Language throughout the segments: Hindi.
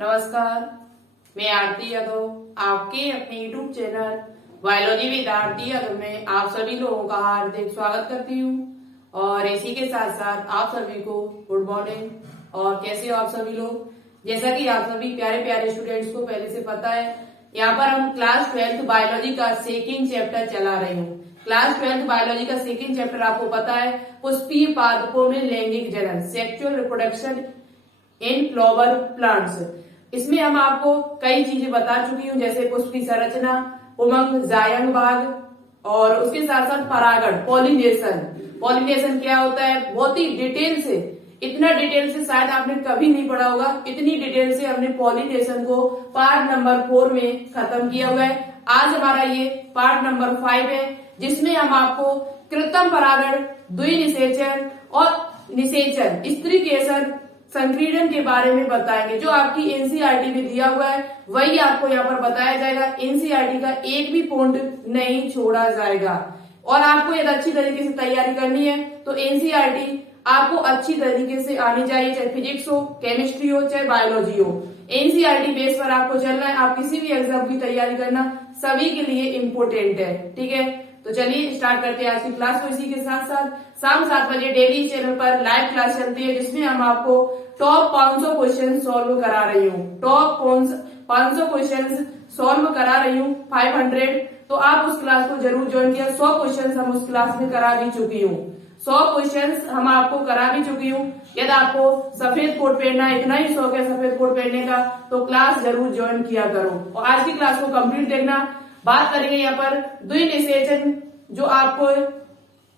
नमस्कार, मैं आरती यादव आपके अपने YouTube channel biology with Aarti Yadav में आप सभी लोगों का हार्दिक स्वागत करती हूँ। और इसी के साथ साथ आप सभी को गुड मॉर्निंग। और कैसे हो आप सभी लोग? जैसा कि आप सभी प्यारे प्यारे स्टूडेंट्स को पहले से पता है, यहाँ पर हम क्लास 12th बायोलॉजी का सेकेंड चैप्टर चला रहे हूँ। क्लास 12th बायोलॉजी का सेकेंड चैप्टर आपको पता है, पुष्पीय पादपों में लैंगिक जनन, sexual reproduction in flower plants. इसमें हम आपको कई चीजें बता चुकी हूँ, जैसे पुष्पीय संरचना, उमंग, जायंग भाग और उसके साथ साथ परागण, पॉलिनेशन। पॉलिनेशन क्या होता है बहुत ही डिटेल से, इतना डिटेल से शायद आपने कभी नहीं पढ़ा होगा। इतनी डिटेल से हमने पॉलिनेशन को पार्ट नंबर 4 में खत्म किया हुआ है। आज हमारा ये पार्ट नंबर 5 है, जिसमें हम आपको कृत्रिम परागण, द्विनिषेचन और निषेचन, स्त्रीकेशन, संक्रीडन के बारे में बताएंगे। जो आपकी एनसीईआरटी में दिया हुआ है वही आपको यहाँ पर बताया जाएगा। एनसीईआरटी का एक भी पॉइंट नहीं छोड़ा जाएगा। और आपको यदि अच्छी तरीके से तैयारी करनी है तो एनसीईआरटी आपको अच्छी तरीके से आनी चाहिए, चाहे फिजिक्स हो, केमिस्ट्री हो, चाहे बायोलॉजी हो। एनसीईआरटी बेस पर आपको चलना है। आप किसी भी एग्जाम की तैयारी करना सभी के लिए इम्पोर्टेंट है, ठीक है। तो चलिए स्टार्ट करते हैं आज की क्लास को। इसी के साथ साथ शाम 7 बजे डेली चैनल पर लाइव क्लास चलती है, जिसमें हम आपको टॉप 500 क्वेश्चन सॉल्व करा रही हूँ। टॉप 500 क्वेश्चन सॉल्व करा रही हूँ, 500। तो आप उस क्लास को जरूर ज्वाइन किया। 100 क्वेश्चन हम उस क्लास में करा भी चुकी हूँ। 100 क्वेश्चन हम आपको करा भी चुकी हूँ। यदि आपको सफेद कोट पहनना है, इतना ही शौक है सफेद कोट पहनने का, तो क्लास जरूर ज्वाइन किया करो। और आज की क्लास को कंप्लीट देखना। बात करेंगे यहाँ पर द्विनिषेचन, जो आपको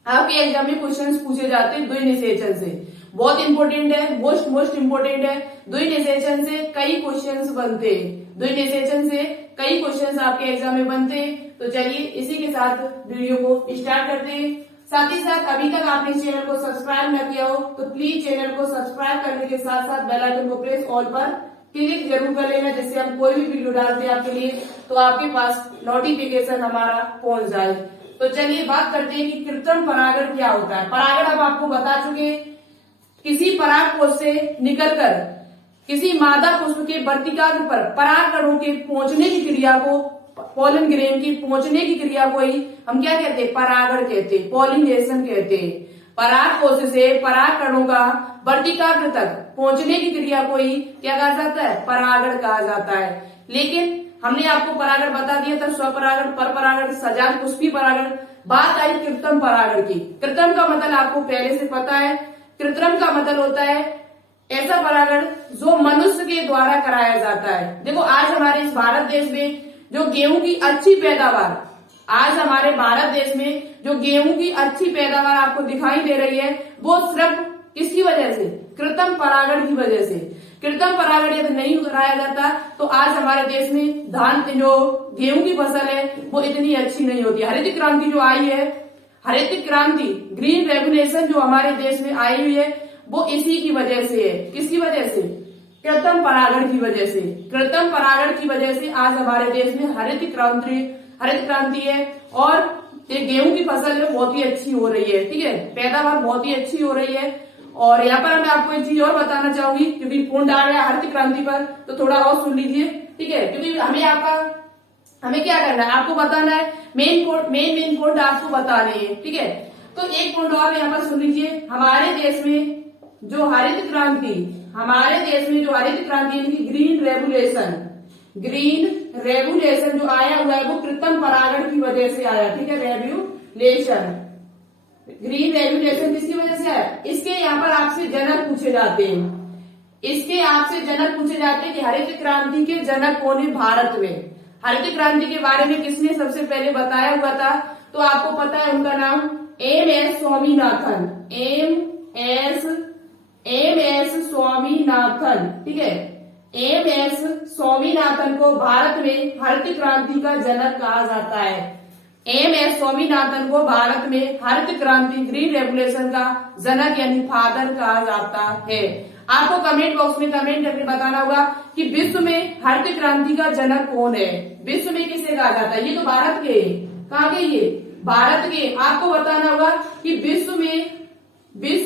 आपके एग्जाम में क्वेश्चंस पूछे जाते हैं द्विनिषेचन से। बहुत इंपॉर्टेंट है, मोस्ट इंपॉर्टेंट है। द्विनिषेचन से कई क्वेश्चंस बनते हैं, द्विनिषेचन से कई क्वेश्चंस आपके एग्जाम में बनते हैं। तो चलिए इसी के साथ वीडियो को स्टार्ट करते हैं। साथ ही साथ अभी तक आपने इस चैनल को सब्सक्राइब न किया हो तो प्लीज चैनल को सब्सक्राइब करने के साथ साथ बेल आइकन को प्रेस ऑल पर क्लिक जरूर कर लेना, जिससे हम कोई भी वीडियो डालते हैं आपके लिए तो आपके पास नोटिफिकेशन हमारा पहुंच जाए। तो चलिए बात करते हैं कि कृत्रिम परागण क्या होता है। परागण हम आपको बता चुके, किसी पराग कोश से निकलकर किसी मादा पुष्प के वर्तिकाग्र पर परागकणों के पहुंचने की क्रिया को, पोलन ग्रेन की पहुंचने की क्रिया को ही हम क्या कहते हैं? परागण कहते हैं, पॉलिनेशन कहते हैं। पराग कोश से पराग कणों का वर्तिकाग्र तक पहुंचने की क्रिया को ही क्या कहा जाता है? परागण कहा जाता है। लेकिन हमने आपको परागण बता दिया था, स्वपरागण, परपरागण, सजात पुष्पीय परागण। बात आई कृत्रिम परागण की। कृत्रिम का मतलब आपको पहले से पता है। कृत्रिम का मतलब होता है ऐसा परागण जो मनुष्य के द्वारा कराया जाता है। देखो आज हमारे इस भारत देश में जो गेहूं की अच्छी पैदावार, आज हमारे भारत देश में जो गेहूं की अच्छी पैदावार आपको दिखाई दे रही है, वो सिर्फ किसकी वजह से? कृत्रिम परागण की वजह से। कृत्रिम परागण यदि नहीं कराया जाता तो आज हमारे देश में धान, जो गेहूं की फसल है, वो इतनी अच्छी नहीं होती। हरित क्रांति जो आई है, हरित क्रांति, ग्रीन रेवोल्यूशन जो हमारे देश में आई हुई है, वो इसी की वजह से है। किसकी वजह से? कृत्रिम परागण की वजह से। कृत्रिम परागण की वजह से आज हमारे देश में हरित क्रांति है और ये गेहूं की फसल है बहुत ही अच्छी हो रही है, ठीक है, पैदावार बहुत ही अच्छी हो रही है। और यहाँ पर मैं आपको एक चीज और बताना चाहूंगी, क्योंकि पॉइंट आ गया हरित क्रांति पर, तो थोड़ा और सुन लीजिए, ठीक है। क्योंकि हमें क्या करना है, आपको बताना है, मेन पॉइंट आपको बताने हैं, ठीक है। तो एक पॉइंट और यहाँ पर सुन लीजिए। हमारे देश में जो हरित क्रांति यानी कि ग्रीन रेवोल्यूशन जो आया हुआ है, वो कृत्रिम परागण की वजह से आया, ठीक है। ग्रीन रेवोल्यूशन किसकी वजह से आया? इसके यहाँ पर आपसे जनक पूछे जाते हैं। कि हरित क्रांति के जनक कौन है भारत में? हरित क्रांति के बारे में किसने सबसे पहले बताया हुआ था? तो आपको पता है उनका नाम एम.एस. स्वामीनाथन। एम.एस. स्वामीनाथन, ठीक है। एम.एस. स्वामीनाथन को भारत में हरित क्रांति का जनक कहा जाता है। एम.एस. स्वामीनाथन को भारत में हरित क्रांति, ग्रीन रेवोल्यूशन का जनक यानी फादर कहा जाता है। आपको कमेंट बॉक्स में कमेंट करके बताना होगा कि विश्व में हरित क्रांति का जनक कौन है। विश्व में किसे कहा जाता है? ये तो भारत के, कहाँ के? ये भारत के। आपको बताना होगा कि विश्व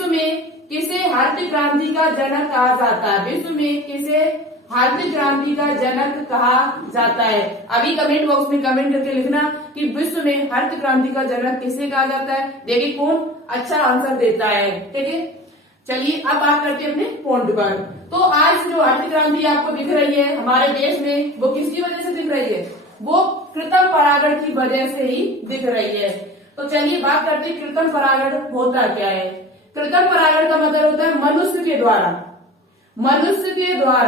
में किसे हरित क्रांति का जनक कहा जाता है। विश्व में किसे हरित क्रांति का जनक कहा जाता है? अभी कमेंट बॉक्स में कमेंट करके लिखना कि विश्व में हरित क्रांति का जनक किसे कहा जाता है। देखिए कौन अच्छा आंसर देता है। ठीक है, चलिए अब बात करते हैं अपने पॉइंट पर। तो आज जो हरित क्रांति आपको दिख रही है हमारे देश में, वो किसकी वजह से दिख रही है? वो कृत्रिम परागण की वजह से ही दिख रही है। तो चलिए बात करते हैं कृत्रिम परागण होता क्या है। कृत्रिम परागण का मतलब होता है मनुष्य के द्वारा,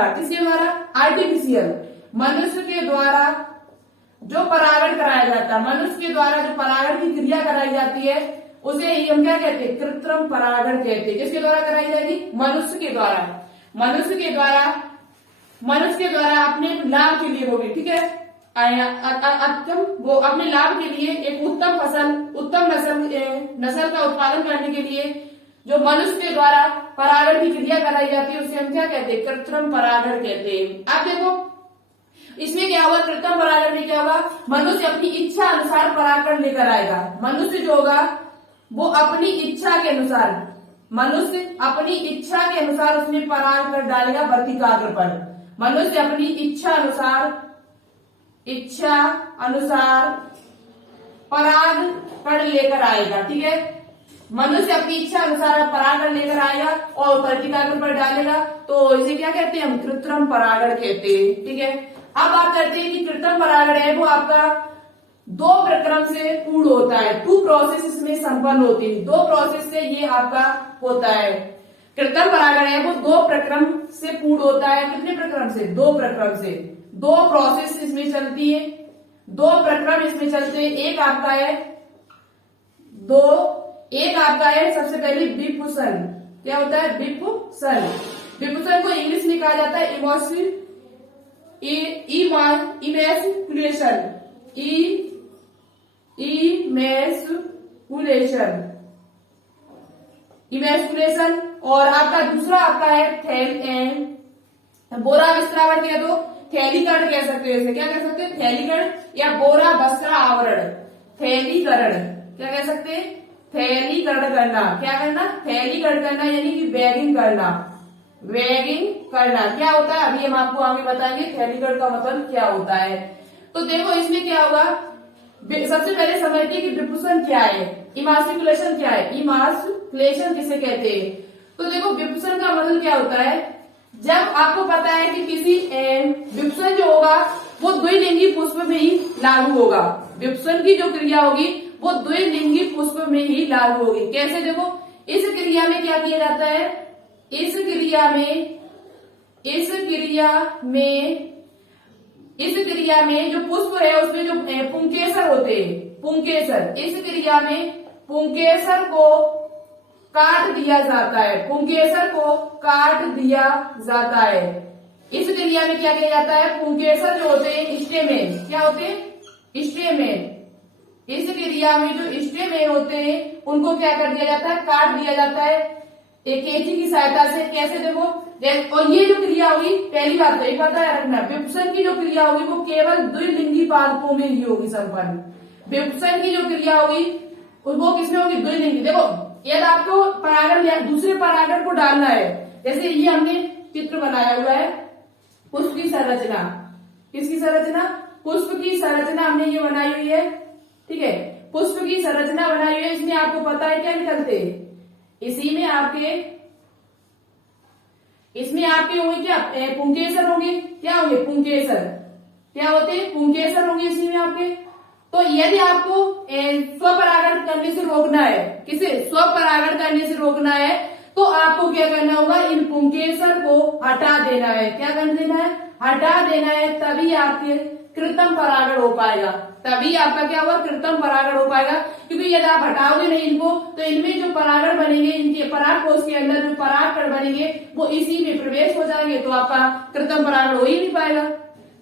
किसके द्वारा? आर्टिफिशियल, मनुष्य के द्वारा जो परागण कराया जाता है, मनुष्य के द्वारा जो परागण की क्रिया कराई जाती है उसे ही हम क्या कहते हैं? कृत्रिम परागण कहते हैं। किसके द्वारा कराई जाएगी? मनुष्य के द्वारा, मनुष्य के द्वारा अपने लाभ के लिए होगी। ठीक है, वो अपने लाभ के लिए एक उत्तम फसल, उत्तम नस्ल का उत्पादन करने के लिए जो मनुष्य के द्वारा परागण की क्रिया कराई जाती है उसे हम क्या कहते हैं? कृत्रिम परागण कहते हैं। आप देखो इसमें क्या हुआ, कृत्रिम परागण में क्या हुआ, मनुष्य अपनी इच्छा अनुसार परागण लेकर आएगा। मनुष्य जो होगा वो अपनी इच्छा के अनुसार, मनुष्य अपनी इच्छा के अनुसार उसमें पराग कर डालेगा वर्तिकाग्र पर। मनुष्य अपनी इच्छा अनुसार पराग कण लेकर आएगा। ठीक है, मनुष्य अपनी इच्छा अनुसार परागण लेकर आएगा और वर्तिकाग्र पर डालेगा, तो इसे क्या कहते हैं? हम कृत्रिम परागण कहते हैं। ठीक है, अब बात करते हैं कि कृत्रिम परागण है वो आपका दो प्रक्रम से पूर्ण होता है। 2 प्रोसेस इसमें संपन्न होती है, 2 प्रोसेस से ये आपका होता है। कृत्रिम परागण है वो 2 प्रक्रम से पूर्ण होता है। कितने प्रक्रम से? 2 प्रक्रम से। 2 प्रोसेस इसमें चलती है, 2 प्रक्रम इसमें चलते हैं। एक आपका है सबसे पहले डिफ्यूजन। क्या होता है? डिफ्यूजन। डिफ्यूजन को इंग्लिश में कहा जाता है इमेस्कुलेशन। और आपका दूसरा आपका है बोरा विस्तारण कह दो, थैलीकरण कह सकते हो। इसे क्या कह सकते हैं? थैलीकरण या बोरा वस्त्र आवरण। थैलीकरण क्या कह सकते हैं? थैलीकरण करना। क्या करना? थैलीकरण करना यानी कि बैगिंग करना। क्या होता है अभी हम आपको आगे बताएंगे थैलीकरण का मतलब क्या होता है। तो देखो इसमें क्या होगा, सबसे पहले समझते कि डिफ्यूजन क्या है, इमास्कुलेशन क्या है। इमास्कुलेशन किसे कहते हैं? तो देखो डिफ्यूजन का मतलब क्या होता है, जब आपको पता है कि किसी डिफ्यूजन जो होगा वो द्विलिंगी पुष्प में ही लागू होगा। डिफ्यूजन की जो क्रिया होगी वो द्विलिंगी पुष्प में ही लागू होगी। कैसे? देखो इस क्रिया में क्या किया जाता है, इस क्रिया में जो पुष्प है उसमें जो पुंकेसर होते हैं, पुंकेसर, इस क्रिया में पुंकेसर को काट दिया जाता है। पुंकेसर को काट दिया जाता है। इस क्रिया में क्या किया जाता है, पुंकेसर जो होते हैं स्टेमेन, क्या होते हैं? स्टेमेन। इस क्रिया में जो स्टेमेन होते हैं उनको क्या कर दिया जाता है, काट दिया जाता है एक कैंची की सहायता से। कैसे? देखो, और ये जो क्रिया होगी, पहली बात तो एक बात है रखना, विपुसन की जो क्रिया होगी वो केवल द्विलिंगी पादपों में ही होगी संपन्न। विपुसन की जो क्रिया होगी वो किसमें होगी? द्विलिंगी। देखो यदि आपको परागण या दूसरे परागण को डालना है, जैसे ये हमने चित्र बनाया हुआ है पुष्प की संरचना। किसकी संरचना? पुष्प की संरचना हमने ये बनाई हुई है। ठीक है, पुष्प की संरचना बनाई हुई है। इसमें आपको पता है क्या निकलते हैं, इसमें आपके होंगे क्या? पुंकेसर होंगे। क्या होंगे? पुंकेसर। क्या होते हैं? पुंकेसर होंगे इसी में आपके। तो यदि आपको स्वपरागण करने से रोकना है, किसे? स्वपरागण करने से रोकना है, तो आपको क्या करना होगा, इन पुंकेसर को हटा देना है। क्या कर देना है? हटा देना है। तभी आपके कृत्रिम परागण हो पाएगा। तभी आपका क्या होगा? कृत्रिम परागण हो पाएगा। क्योंकि यदि आप हटाओगे नहीं इनको तो इनमें जो परागण बनेंगे, इनके पराग कोष के अंदर जो परागकण बनेंगे वो इसी में प्रवेश हो जाएंगे, तो आपका कृत्रिम परागण हो ही नहीं पाएगा।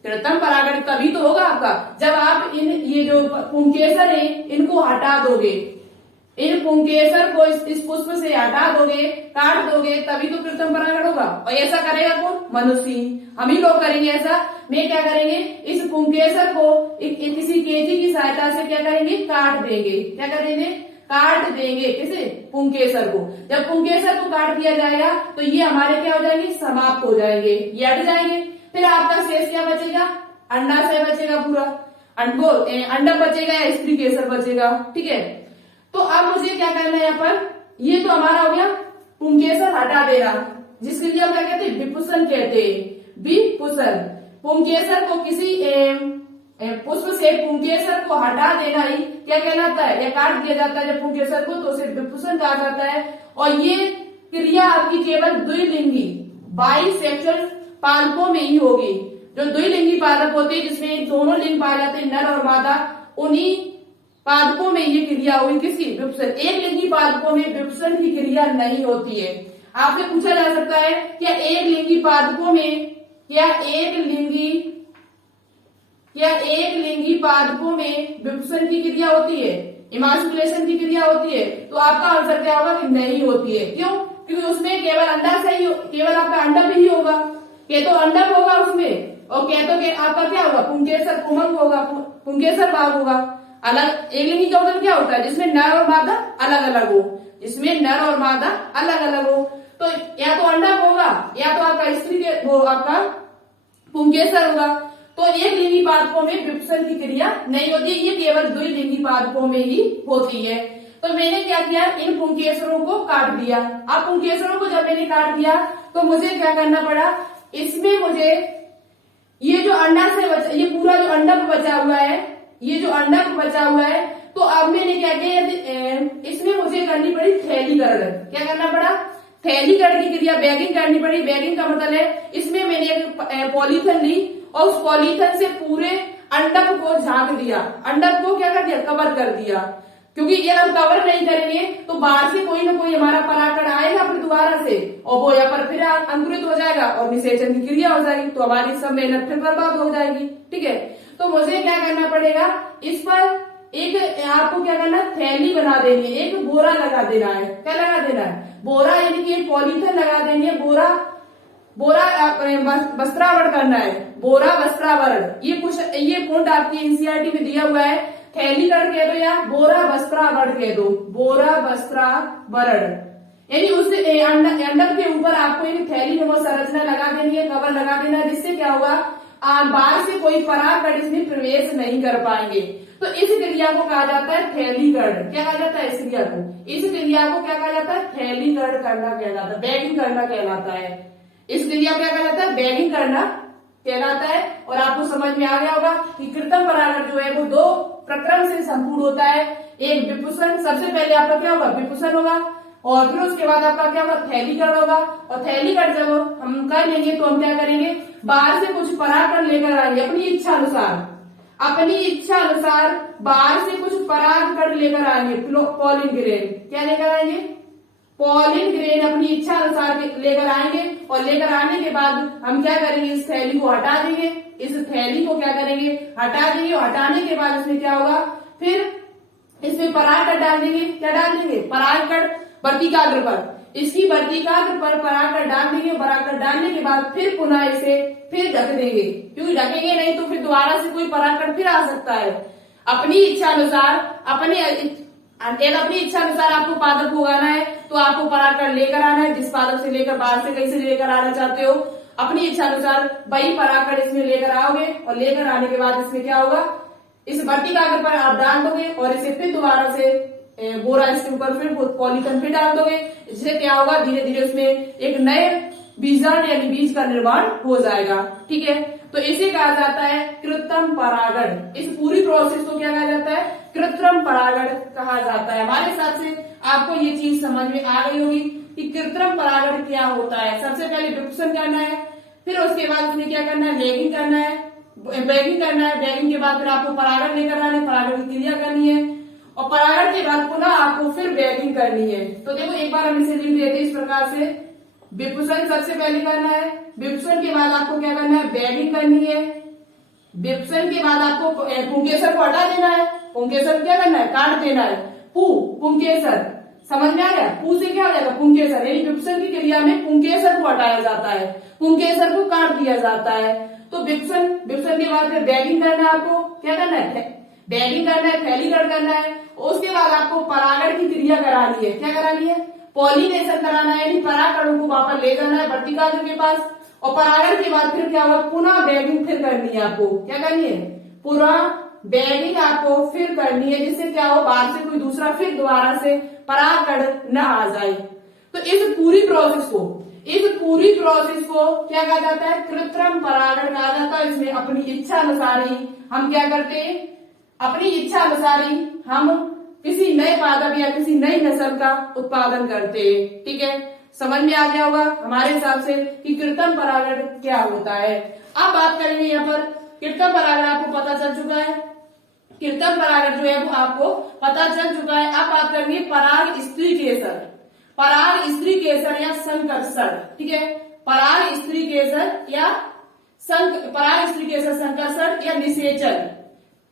कृत्रिम परागण तभी तो होगा आपका जब आप ये जो पुंकेसर है इनको हटा दोगे, इन पुंकेसर को इस पुष्प से हटा दोगे, काट दोगे, तभी तो कृत्रिम परागण होगा। और ऐसा करेगा कौन? मनुष्य। हम ही लोग करेंगे ऐसा। में क्या करेंगे, इस पुंकेसर को किसी कैंची की सहायता से क्या करेंगे? काट देंगे। क्या करेंगे? काट देंगे। किसे? पुंकेसर को। जब पुंकेसर को काट दिया जाएगा तो ये हमारे क्या हो जाएंगे? समाप्त हो जाएंगे, ये हट जाएंगे। फिर आपका शेष क्या बचेगा, अंडाशय बचेगा पूरा, अंडक बचेगा या स्त्री केसर बचेगा। ठीक है, तो अब मुझे क्या करना है यहाँ पर, ये तो हमारा हो गया पुंकेसर हटा देना, जिसके लिए हम क्या कहते हैं, विपुसन कहते हैं, विपुसन। पुंकेसर को किसी पुष्प से पुंकेसर को हटा देना ही क्या कहलाता है, या काट दिया जाता है जब पुंकेसर को, तो उसे विपुसन कहा जाता है। और ये क्रिया आपकी केवल द्विलिंगी बाइसेक्सुअल पादपों में ही होगी। जो द्विलिंगी पादप होते हैं जिसमें दोनों लिंग पाए जाते हैं, नर और मादा, उन्हीं पादपों में ये क्रिया हुई, किसकी, विपुसन। एक लिंगी पादपों में विपुसन की क्रिया नहीं होती है। आपसे पूछा जा सकता है क्या एक लिंगी पादपों में, क्या एक लिंगी पादपों में विपुसन की क्रिया होती है, इमांसिपुलेशन की क्रिया होती है? तो आपका आंसर क्या होगा कि नहीं होती है। क्यों? क्योंकि उसमें केवल अंडाशय ही, केवल आपका अंडक ही होगा, के तो अंडक होगा उसमें, और के तो के आपका क्या होगा, पुंकेसर पुमंग होगा, पुंकेसर भाग होगा। अलग एक लिंगी का मतलब क्या होता है, जिसमें नर और मादा अलग अलग हो, जिसमें नर और मादा अलग अलग हो। तो या तो अंडक होगा या तो आपका स्त्री वो आपका पुंकेसर होगा। तो एक लिंगी पादपों में विपुसन की क्रिया नहीं होती, ये केवल द्विलिंगी पादपों में ही होती है। तो मैंने क्या किया, इन पुंकेसरों को काट दिया। अब पुंकेसरों को जब मैंने काट दिया तो मुझे क्या करना पड़ा, इसमें मुझे ये जो अंडा से बचा, ये पूरा जो अंडक बचा हुआ है, ये जो अंडक बचा हुआ है, तो अब मैंने क्या किया, इसमें मुझे करनी पड़ी थैलीकरण। क्या करना पड़ा, थैलीकरण की क्रिया, बैगिंग करनी पड़ी। बैगिंग का मतलब है इसमें मैंने एक पॉलीथन ली और उस पॉलीथन से पूरे अंडक को झांक दिया, अंडक को क्या कर दिया, कवर कर दिया। क्योंकि ये हम कवर नहीं करेंगे तो बाहर से कोई ना कोई हमारा परागकण आएगा अपनी दोबारा से, और वो यहाँ पर फिर अंकुरित हो जाएगा और निषेचन की क्रिया हो जाएगी, तो हमारी सब मेहनत फिर बर्बाद हो जाएगी। ठीक है, तो मुझे क्या करना पड़ेगा, इस पर एक आपको क्या करना है, थैली बना देनी है, एक बोरा लगा देना है। क्या लगा देना है, बोरा, यानी कि एक पॉलीथन लगा देनी है, बोरा वस्त्रावरण करना है, बोरा वस्त्रावरण। ये पॉइंट आपकी एनसीईआरटी में दिया हुआ है, थैलीकरण कह दो या बोरा वस्त्रावरण कह दो, बोरा वस्त्रावरण। यानी उस अंडक के ऊपर आपको एक थैली में वो संरचना लगा देनी है, कवर लगा देना है, जिससे क्या होगा, बाहर से कोई परागकण इसमें प्रवेश नहीं कर पाएंगे। तो इस क्रिया को कहा जाता है थैलीकरण। क्या कहा जाता है इस क्रिया को, इस क्रिया को क्या कहा जाता है, थैलीकरण करना कहलाता है, बैगिंग करना कहलाता है। इस क्रिया को क्या कहा जाता है, बैगिंग करना कहलाता है। और आपको समझ में आ गया होगा कि कृत्रिम परागण जो है वो दो प्रक्रम से संपूर्ण होता है। एक विपुसन, सबसे पहले आपका क्या होगा, विपुसन होगा, और फिर उसके बाद आपका क्या होगा, थैलीकरण होगा। और थैलीकरण जब हम कर लेंगे तो हम क्या करेंगे, बाहर से कुछ परागकण लेकर आएंगे अपनी इच्छा अनुसार, अपनी इच्छा अनुसार बाहर से कुछ परागकण लेकर आएंगे, पॉलिन ग्रेन। क्या लेकर आएंगे, पॉलिन ग्रेन अपनी इच्छा अनुसार लेकर आएंगे। और लेकर आने के बाद हम क्या करेंगे, इस थैली को हटा देंगे, इस थैली को क्या करेंगे, हटा देंगे। और हटाने के बाद इसमें क्या होगा, फिर इसमें परागकण डाल देंगे। क्या डाल देंगे, परागकण वर्तिकाग्र पर, इसकी वर्तिकाग्र पर परागकण डाल देंगे। परागकण डालने के बाद फिर पुनः इसे फिर ढक देंगे, क्योंकि ढकेंगे नहीं तो फिर दोबारा से कोई परागकण फिर आ सकता है। अपनी इच्छा अनुसार, अपनी इच्छा अनुसार आपको पादप को उगाना है तो आपको परागकण लेकर आना है, जिस पादप से लेकर, बाहर से कहीं से लेकर आना चाहते हो, अपनी इच्छा अनुसार वही परागकण इसमें लेकर आओगे। और लेकर आने के बाद इसमें क्या होगा, इस वर्तिकाग्र पर आप डाल दोगे और इसे फिर दोबारा से बोरा इसके ऊपर फिर पॉलीथन फिर डाल दोगे। इससे क्या होगा, धीरे धीरे उसमें एक नए बीजाणु यानी बीज का निर्माण हो जाएगा। ठीक है, तो इसे कहा जाता है कृत्रिम परागण। इस पूरी प्रोसेस को क्या कहा जाता है, कृत्रिम परागण कहा जाता है। हमारे हिसाब से आपको ये चीज समझ में आ गई होगी कि कृत्रिम परागण क्या होता है। सबसे पहले विपुसन करना है, फिर उसके बाद उसमें क्या करना है, बैगिंग करना है, बैगिंग के बाद फिर आपको परागण लेकर आना है, परागण की क्रिया करनी है, और परागण के बाद पुनः आपको फिर बैगिंग करनी है। तो देखो एक बार हम इसे लिख देते इस प्रकार से, विपुसन सबसे पहले करना है, विपुसन के बाद आपको क्या करना है, बैगिंग करनी है, विपुसन के बाद आपको पुंकेसर को हटा देना है, पुंकेसर क्या करना है, काट देना है, पुंकेसर, समझ में आ गया, पू से क्या हो जाएगा, पुंकेसर, यानी विपुसन की क्रिया में पुंकेसर को हटाया जाता है, पुंकेसर को काट दिया जाता है। तो विपुसन के बाद फिर बैगिंग करना है, आपको क्या करना है, बैगिंग करना है, थैलीकरण करना है। उसके बाद आपको परागण की क्रिया करानी है। क्या करानी है, पॉलिनेशन कराना है, यानी परागकणों को वापस ले जाना है वर्तिकाग्र के पास। और परागण के बाद फिर क्या होगा, पुनः बैगिंग फिर करनी है आपको। क्या करनी है, पुनः बैगिंग आपको फिर करनी है, जिससे क्या हो, बाहर से कोई दूसरा फिर दोबारा से परागकण न आ जाए। तो इस पूरी प्रोसेस को क्या कहा जाता है, कृत्रिम परागण कहा जाता है। इसमें अपनी इच्छा अनुसार ही हम क्या करते हैं, अपनी इच्छा अनुसार ही हम किसी नए पादप या किसी नई नस्ल का उत्पादन करते हैं। ठीक है, समझ में आ गया होगा हमारे हिसाब से कि कृत्रिम परागण क्या होता है। अब बात करेंगे यहाँ पर, कृत्रिम परागण आपको पता चल चुका है, कृत्रिम परागण जो है वो आपको पता चल चुका है। अब बात करेंगे पराग स्त्री केसर, पराग स्त्री केसर या संकर्षण। ठीक है, पराग स्त्री केसर या पराग स्त्री केसर संकर्षण या निषेचन,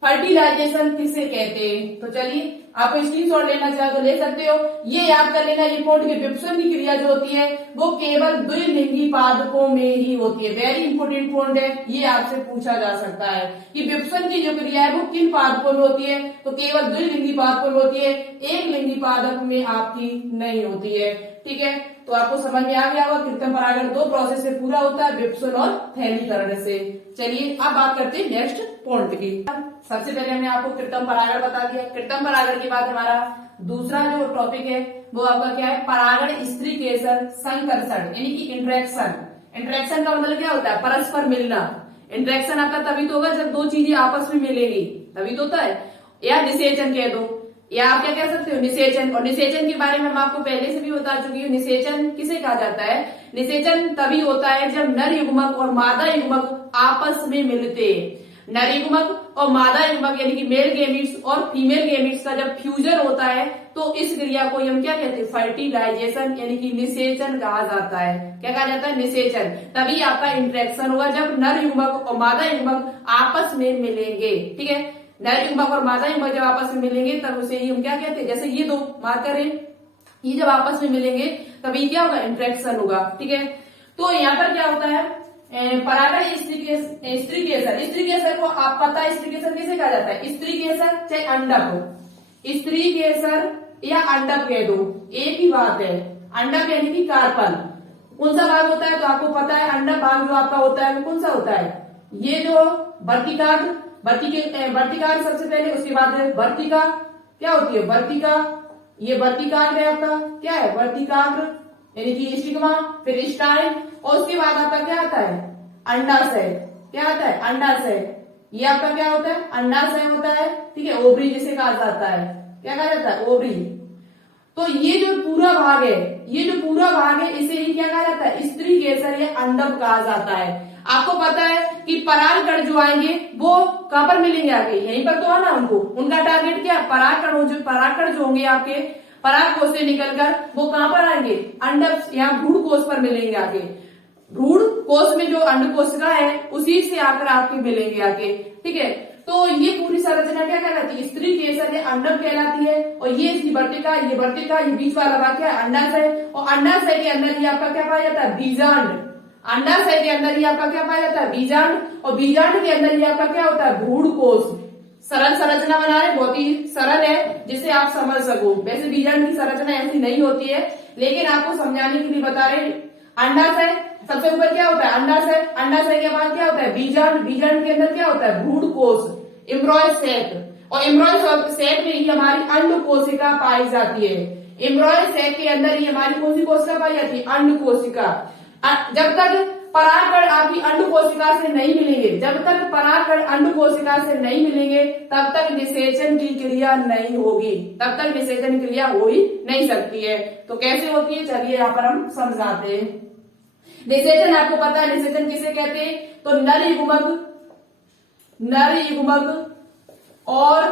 फर्टिलाइजेशन किसे कहते हैं। तो चलिए आपको स्क्रीनशॉट लेना चाहे तो ले सकते हो। ये याद कर लेना, ये पॉइंट की विपसन की क्रिया जो होती है वो केवल द्विलिंगी पादपों में ही होती है। वेरी इंपोर्टेंट पॉइंट है, ये आपसे पूछा जा सकता है कि विपसन की जो क्रिया है वो किन पादपों में होती है। तो केवल द्विलिंगी पादपों में होती है, एक लिंगी पादप में आपकी नहीं होती है। ठीक है, तो आपको समझ में आ गया होगा कृत्रिम परागण दो प्रोसेस से पूरा होता है, विपसन और फैलीकरण से। चलिए अब बात करते हैं नेक्स्ट पॉइंट की। सबसे पहले हमने आपको कृत्रिम परागण बता दिया। कृत्रिम परागण के बाद हमारा दूसरा जो टॉपिक है वो आपका क्या है, परागण स्त्री केसर संकर्षण यानी कि इंटरेक्शन। इंटरेक्शन का मतलब क्या होता है, परस्पर मिलना। इंटरेक्शन आपका तभी तो होगा जब दो चीजें आपस में मिलेगी, तभी तो होता है। या निषेचन कह दो, या आप क्या कह सकते हो, निषेचन। और निषेचन के बारे में हम आपको पहले से भी बता चुकी हूँ। निषेचन किसे कहा जाता है, निषेचन तभी होता है जब नर युग्मक और मादा युग्मक आपस में मिलते हैं। नर युग्मक और मादा युग्मक यानी कि मेल गेमिट्स और फीमेल गेमिट्स का जब फ्यूजन होता है तो इस क्रिया को हम क्या कहते हैं, फर्टिलाइजेशन यानी कि निषेचन कहा जाता है। क्या कहा जाता है, निषेचन। तभी आपका इंटरेक्शन होगा जब नर युग्मक और मादा युग्मक आपस में मिलेंगे। ठीक है, नर युग्मक और मादा युग्मक जब आपस में मिलेंगे तब उसे ही हम क्या कहते हैं, जैसे ये दो मार्कर है, ये जब आपस में मिलेंगे तभी क्या होगा, इंटरेक्शन होगा। ठीक है, तो यहाँ पर क्या होता है, परागण स्त्री केसर को आप पता है, स्त्री केसर किसे कहा जाता है, स्त्री केसर चाहे अंडक, स्त्री केसर या अंडक कह दो, एक ही बात है। अंडक यानी कि कार्पल कौन सा भाग होता है, तो आपको पता है अंडक भाग जो आपका होता है वो कौन सा होता है, ये जो वर्तिकाग्र सबसे पहले, उसके बाद वर्तिका क्या होती है, वर्तिका, ये वर्तिकाग्र है आपका, क्या है वर्तिकाग्र यानी कि स्टिग्मा, फिर स्टाइल, और उसके बाद आपका क्या आता है, अंडाशय। क्या आता है, अंडाशय। ये आपका क्या होता है, अंडाशय होता है। ठीक है, ओवरी जिसे कहा जाता है, क्या कहा जाता है, ओवरी। तो ये जो पूरा भाग है, इसे ही क्या कहा जाता है, स्त्री केसर या अंडक कहा जाता है। आपको पता है कि परागकण जो आएंगे वो कहां पर मिलेंगे, आगे यहीं पर तो है ना उनको, उनका टारगेट क्या है, परागकण जो होंगे आपके पराग कोष से निकलकर वो कहां पर आएंगे, अंडक या भ्रूण कोष पर मिलेंगे आगे। भ्रूण कोष में जो अंड कोशिका है उसी से आकर आपके मिलेंगे आगे। ठीक है, तो ये पूरी संरचना क्या कहलाती है, स्त्री केसर या अंडक कहलाती है। और ये इसकी वर्तिका, ये बीच वाला भाग क्या है, अंडाशय। और अंडाशय के अंदर ही आपका क्या पाया जाता है, बीजांड। अंडाशय के अंदर ही आपका क्या पाया जाता है, बीजांड। और बीजांड के अंदर ही आपका क्या होता है, भ्रूण कोष। सरल संरचना बना रहे, बहुत ही सरल है जिसे आप समझ सको। वैसे बीजांड की संरचना ऐसी नहीं होती है, लेकिन आपको समझाने के लिए बता रहे। अंडाशय सबसे ऊपर क्या होता है, अंडाशय। अंडाशय के बाद क्या होता है, बीजांड। बीजांड के अंदर क्या होता है, भ्रूण कोष, एम्ब्रॉय सैक। और एम्ब्रॉय सैक में ही हमारी अंड कोशिका पाई जाती है। एम्ब्रॉय सैक के अंदर ही हमारी कौन सी कोशिका पाई जाती है, अंड कोशिका। जब तक परागकण आपकी अंड कोशिका से नहीं मिलेंगे, तब तक निषेचन की क्रिया नहीं होगी, तब तक निषेचन क्रिया हो ही नहीं सकती है। तो कैसे होती है, चलिए यहाँ पर हम समझाते हैं। निषेचन आपको पता है, निषेचन किसे कहते हैं, तो नर युग्मक और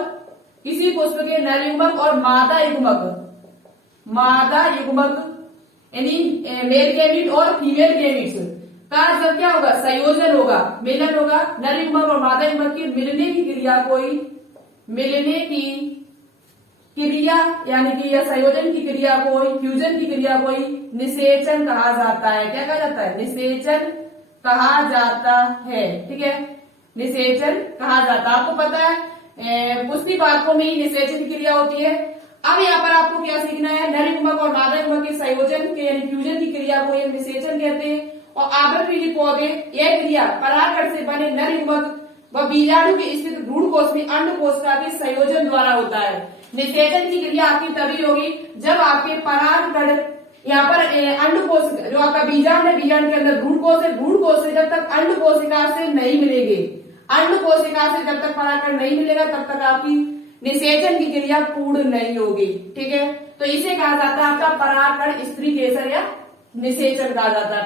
किसी पुष्प के नर युग्मक और मादा युग्मक यानी मेल गैमीट और फीमेल गैमीट्स का जब क्या होगा, संयोजन होगा, मिलन होगा, नर युग्मक और मादा युग्मक के मिलने की क्रिया यानी कि या संयोजन की क्रिया को, फ्यूजन की क्रिया को निषेचन कहा जाता है। क्या कहा जाता है, निषेचन कहा जाता है। ठीक है, निषेचन कहा जाता है। आपको पता है पुष्टि पादपों में ही निषेचन की क्रिया होती है। अब यहाँ पर आपको क्या सीखना है, नर युग्मक और मादा युग्मक के संयोजन के यानी फ्यूजन की क्रिया को निषेचन कहते हैं। और आवृतबीजी पौधे यह क्रिया परागकण से बने नर युग्मक व बीजाणु के स्थित भ्रूण कोश में अंड कोशिका के संयोजन द्वारा होता है। निषेचन की क्रिया आपकी तभी होगी जब आपके परागकण यहाँ पर अंड कोशिका जो आपका बीजाणु है, बीजाणु के अंदर भ्रूण कोश है, भ्रूण कोश से जब तक अंड कोशिका से नहीं मिलेंगे, अंड कोशिका से जब तक परागकण नहीं मिलेगा तब तक आपकी निषेचन की क्रिया पूर्ण नहीं होगी। ठीक है, तो इसे कहा जाता है आपका परागकण स्त्री केसर या निषेचन कहा जाता है।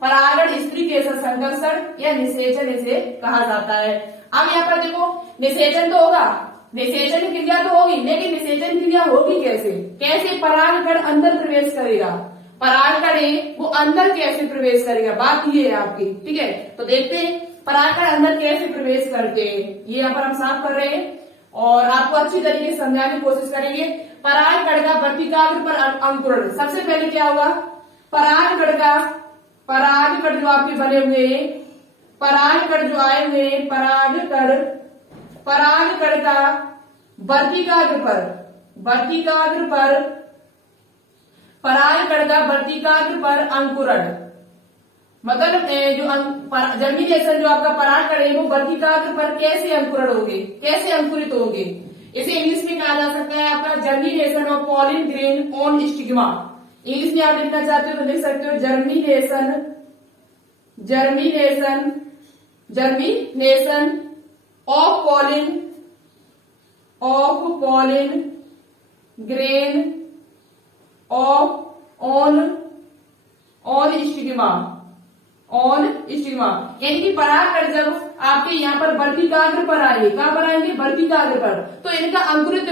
परागण स्त्री केसर संकर्षण या निषेचन इसे कहा जाता है। अब यहाँ पर देखो निषेचन तो होगा, निषेचन की क्रिया तो होगी, लेकिन निषेचन की क्रिया होगी कैसे? कैसे परागकण अंदर प्रवेश करेगा, परागकण वो अंदर कैसे प्रवेश करेगा, बात ये है आपकी। ठीक है, तो देखते हैं परागकण अंदर कैसे प्रवेश करते हैं। ये यहाँ पर हम साफ कर रहे हैं और आपको अच्छी तरीके से समझाने की कोशिश करेंगे। परागकण का वर्तिकाग्र पर अंकुरण, सबसे पहले क्या होगा? परागकण जो आपके बने हुए हैं, परागकण जो आए हुए हैं, परागकण का वर्तिकाग्र पर परागकण का वर्तिकाग्र पर अंकुरण, मतलब जो जर्मिनेशन जो आपका परागकण है वो वर्तिकाग्र पर कैसे अंकुरण होंगे, कैसे अंकुरित होंगे, इसे इंग्लिश में कहा जा सकता है आपका germination of pollen grain on stigma. English में आप लिखना चाहते हो तो लिख सकते हो germination of pollen grain on stigma, यानी कि परागकण जब आपके यहाँ पर वर्तिकाग्र पर आएंगे, कहाँ पर आएंगे? वर्तिकाग्र पर, तो इनका अंकुरित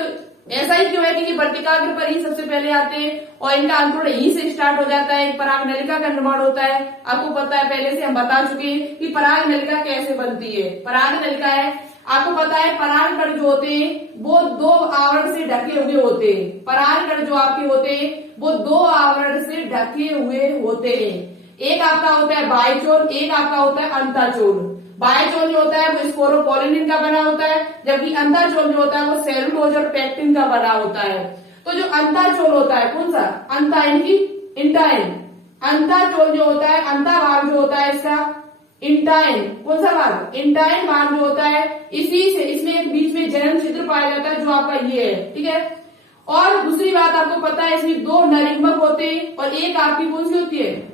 ऐसा ही क्यों है कि वर्तिकाग्र पर ही सबसे पहले आते हैं और इनका अंकुरण यहीं से स्टार्ट हो जाता है। पराग नलिका का निर्माण होता है, आपको पता है, पहले से हम बता चुके हैं कि पराग नलिका कैसे बनती है। पराग नलिका है, आपको पता है परागकण जो होते हैं वो दो आवरण से ढके हुए होते हैं। परागकण जो आपके होते हैं वो दो आवरण से ढके हुए होते हैं। एक आपका होता है बाह्यचोल, एक आपका होता है अंतःचोल। बाह्यचोल जो होता है वो स्पोरोपोलिन का बना होता है, जबकि अंतःचोल जो होता है वो सेलुलोज और पेक्टिन का बना होता है। तो जो अंतःचोल होता है कौन सा? इंटाइन। अंतःचोल जो होता है, अंतः भाग जो होता है इसका इंटाइन, कौन सा भाग? इंटाइन भाग जो होता है, इसी से इसमें एक बीच में जनन छिद्र पाया जाता है जो आपका ये है। ठीक है, और दूसरी बात आपको पता है इसमें दो नरयुग्मक होते हैं और एक आपकी कौन सी होती है?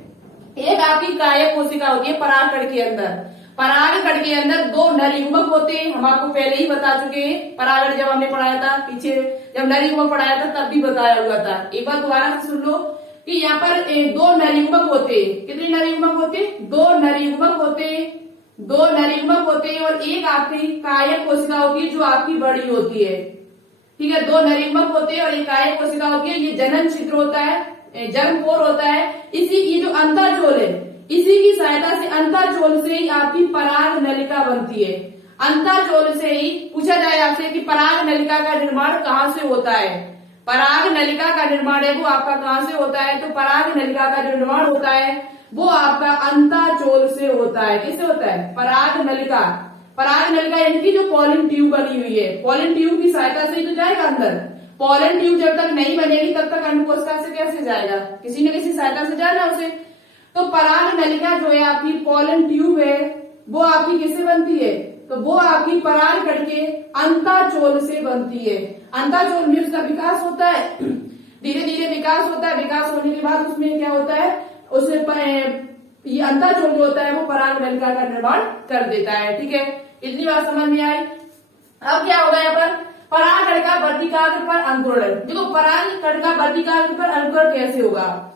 एक आपकी कायक कोशिका होती है परागकण के अंदर। परागकण के अंदर दो नरयुग्मक होते हैं, हम आपको पहले ही बता चुके हैं। परागण जब हमने पढ़ाया था पीछे, जब नरयुग्मक पढ़ाया था तब भी बताया हुआ था। एक बार दोबारा से सुन लो कि यहाँ पर दो नरयुग्मक होते हैं। कितने नरयुग्मक होते हैं? दो नरयुग्मक होते हैं और एक आपकी कायक कोशिका होती है जो आपकी बड़ी होती है। ठीक है, दो नरयुग्मक होते हैं और एक कायक कोशिका होती है। ये जनन छिद्र होता है, जर्मपोर होता है। इसी की जो अंतःचोल है, इसी की सहायता से अंतःचोल से ही आपकी पराग नलिका बनती है। अंतःचोल से ही पूछा जाए आपसे कि पराग नलिका का निर्माण कहाँ से होता है? पराग नलिका का निर्माण है वो आपका कहाँ से होता है? तो पराग नलिका का जो निर्माण होता है वो आपका अंतःचोल से होता है। किससे होता है? पराग नलिका यानी कि जो पॉलिन ट्यूब बनी हुई है, पॉलिन ट्यूब की सहायता से ही तो जाएगा अंदर। पॉलन ट्यूब जब तक नहीं बनेगी तब तक अंड कोशिका से कैसे जाएगा? किसी न किसी सहायता से जाना उसे। तो पराग नलिका जो है आपकी पॉलन ट्यूब है वो आपकी किससे बनती है? तो वो आपकी परागकण के अंतःचोल से बनती है। अंतःचोल में उसका विकास होता है, धीरे धीरे विकास होता है। विकास होने के बाद उसमें क्या होता है? उसमें ये अंतःचोल जो होता है वो पराग नलिका का निर्माण कर देता है। ठीक है, इतनी बात समझ में आई। अब क्या होगा यहाँ पर? परागकण का वर्तिकाग्र पर अंकुरण। देखो परागकण का वर्तिकाग्र पर अंकुरण कैसे होगा?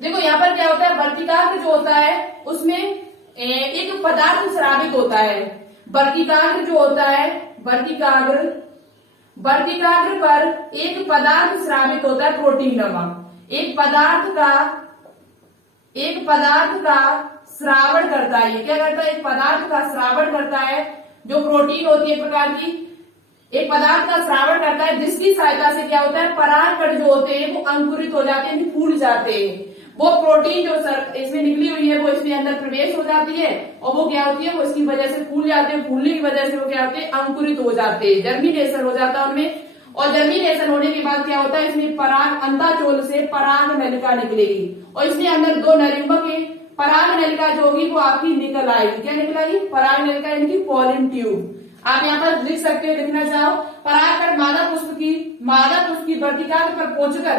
देखो यहाँ पर क्या होता है? वर्तिकाग्र जो होता है उसमें एक पदार्थ स्रावित होता है। वर्तिकाग्र जो होता है, वर्तिकाग्र पर एक पदार्थ स्रावित होता है, प्रोटीन नामक। एक पदार्थ का श्रावण करता है। ये क्या करता है? एक पदार्थ का श्रावण करता है, जो प्रोटीन होती है एक प्रकार की, एक पदार्थ का श्रावण करता है, जिसकी सहायता से क्या होता है? परागकण जो होते हैं वो अंकुरित हो जाते हैं, फूल जाते हैं। वो प्रोटीन जो इसमें निकली हुई है वो इसमें अंदर प्रवेश हो जाती है और वो क्या होती है? वो इसकी वजह से फूल जाते हैं। फूलने की वजह से वो क्या होते हैं? अंकुरित हो जाते हैं, जर्मिनेशन हो जाता है उनमें। और जर्मिनेशन होने के बाद क्या होता है? इसमें पराग अंतःचोल से पराग नलिका निकलेगी और इसमें अंदर दो नरयुग्मक है, पराग नलिका जो होगी वो आपकी निकल आएगी। क्या निकल आएगी? पराग नलिका यानी कि पॉलन ट्यूब। आप यहाँ पर लिख सकते हो, लिखना चाहो, परागकण मादा पुष्प की वर्तिकाग्र पर पहुंचकर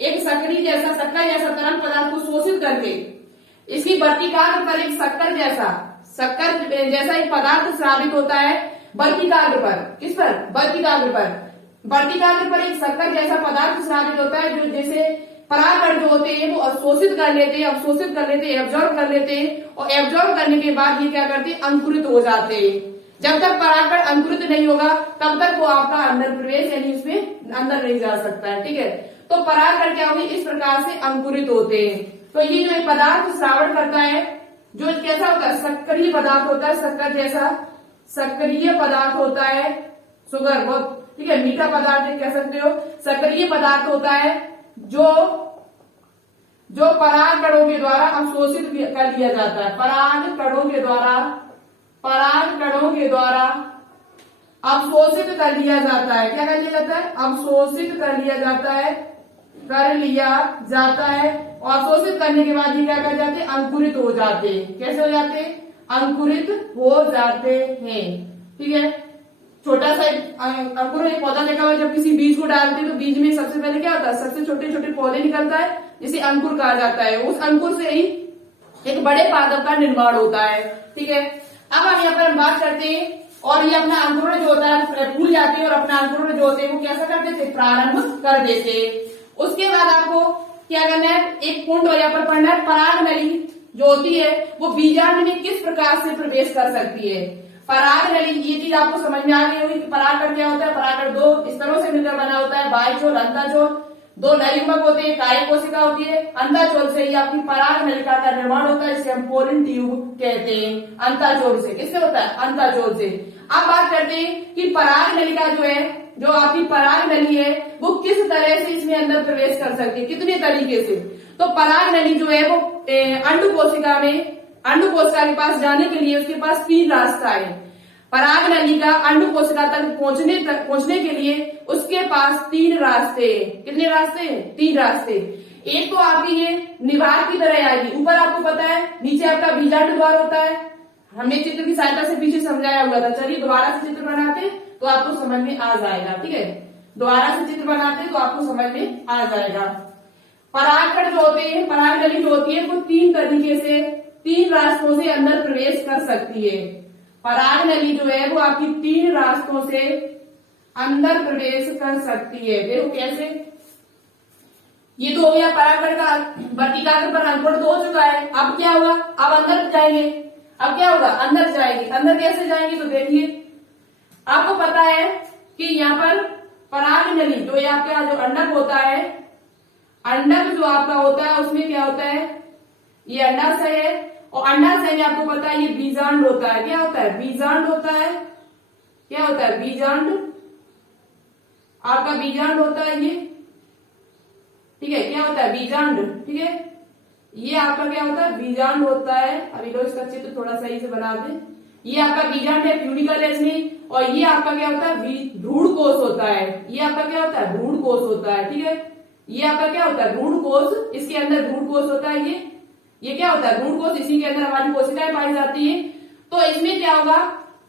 एक शक्कर जैसा तरल पदार्थ को शोषित करके इसकी वर्तिकाग्र पर एक शक्कर जैसा एक पदार्थ स्रावित होता है वर्तिकाग्र पर। किस पर? वर्तिकाग्र पर एक शक्कर जैसा पदार्थ स्रावित होता है, जो जैसे परागकण जो होते हैं वो अवशोषित कर लेते हैं, एब्जॉर्ब कर लेते हैं, और एब्जॉर्ब करने के बाद ये क्या करते हैं? अंकुरित हो जाते हैं। जब तक परागकण अंकुरित नहीं होगा तब तक वो आपका अंदर प्रवेश यानी उसमें अंदर नहीं जा सकता है। ठीक है, तो परागकण क्या होगी? इस प्रकार से अंकुरित होते हैं। तो ये जो एक पदार्थ श्रावण करता है, जो कैसा होता है? सक्रिय पदार्थ होता है, शक्कर जैसा सक्रिय पदार्थ होता है, शुगर बहुत, ठीक है, मीठा पदार्थ कह सकते हो, सक्रिय पदार्थ होता है जो परागकणों के द्वारा अवशोषित कर लिया जाता है। परागकणों के द्वारा अवशोषित कर लिया जाता है। क्या कर लिया जाता है? अवशोषित कर लिया जाता है। और अवशोषित करने के बाद ये क्या कर जाते हैं? अंकुरित हो जाते हैं। कैसे हो जाते हैं? अंकुरित हो जाते हैं। ठीक है, छोटा सा अंकुर एक पौधा देखा हुआ, जब किसी बीज को डालते हैं तो बीज में सबसे पहले क्या होता है? सबसे छोटे छोटे पौधे निकलता है, जिसे अंकुर कहा जाता है। उस अंकुर से ही एक बड़े पादप का निर्माण होता है। ठीक है, अब हम यहाँ पर हम बात करते हैं, और ये अपना अंकुरण जो होता है फूल जाते हैं, और अपना अंकुरण जो होते हैं वो कैसा कर देते? प्रारंभ कर देते। उसके बाद आपको क्या करना है? एक पॉइंट और यहाँ पर पढ़ना है, पराग नली जो होती है वो बीजांड में किस प्रकार से प्रवेश कर सकती है। पराग नली, ये चीज आपको समझ में आ गई होगी कि परागकण क्या होता है। परागकण दो स्तरों से मिलकर बना होता है, बाह्यचोल, अंतःचोल। दो नलियुग्मक होते हैं, काय कोशिका होती है। अंतःचोल से ही आपकी पराग नलिका का निर्माण होता है, जिसे हम पोलन ट्यूब कहते हैं। अंतःचोल से किससे होता है? अंतःचोल से। अब बात करते हैं कि पराग नलिका जो है, जो आपकी पराग नली है, वो किस तरह से इसमें अंदर प्रवेश कर सकती है, कितने तरीके से। तो पराग नली जो है वो अंड कोशिका के पास जाने के लिए उसके पास 3 रास्ता है। पराग नली का अंड कोशिका तक पहुंचने के लिए उसके पास 3 रास्ते। कितने रास्ते? 3 रास्ते। एक तो आपकी ये निवार की तरह आएगी, ऊपर आपको पता है, नीचे आपका बीजांड द्वार होता है। हमने चित्र की सहायता से पीछे समझाया हुआ था। चलिए दोबारा से चित्र बनाते तो आपको समझ में आ जाएगा। ठीक है, दोबारा से चित्र बनाते तो आपको समझ में आ जाएगा। परागकण जो होते हैं, पराग नली जो होती है वो 3 तरीके से, 3 रास्तों से अंदर प्रवेश कर सकती है। पराग नली जो है वो आपकी 3 रास्तों से अंदर प्रवेश कर सकती है। देखो कैसे, ये तो हो गया परागकण का वर्तिकाग्र पर अंकुरण तो हो चुका है। अब क्या होगा? अब अंदर जाएंगे। अब क्या होगा? अंदर जाएंगे। अंदर कैसे जाएंगे? तो देखिए, आपको पता है कि यहाँ पर पराग नली जो ये आपका जो अंडक होता है, अंडक जो आपका होता है उसमें क्या होता है? ये अंडाशय है, और अंडाशय में आपको पता है ये बीजांड होता है। क्या होता है? बीजांड होता है। क्या होता है? बीजांड। आपका बीजांड होता है ये। ठीक है, क्या होता है? बीजांड। ठीक है, ये आपका क्या होता है? बीजांड होता है। अभी लो इसका चित्र थोड़ा सही से बना दे। ये आपका बीजांड है, प्यूडिकल है इसमें, और ये आपका क्या होता है? भ्रूण कोष होता है। ये आपका क्या होता है? भ्रूण कोष होता है। ठीक है, ये आपका क्या होता है? भ्रूण कोष। इसके अंदर भ्रूण कोष होता है। ये क्या होता है? भ्रूण कोष। इसी के अंदर हमारी कोशिकाएं पाई जाती है। तो इसमें क्या होगा?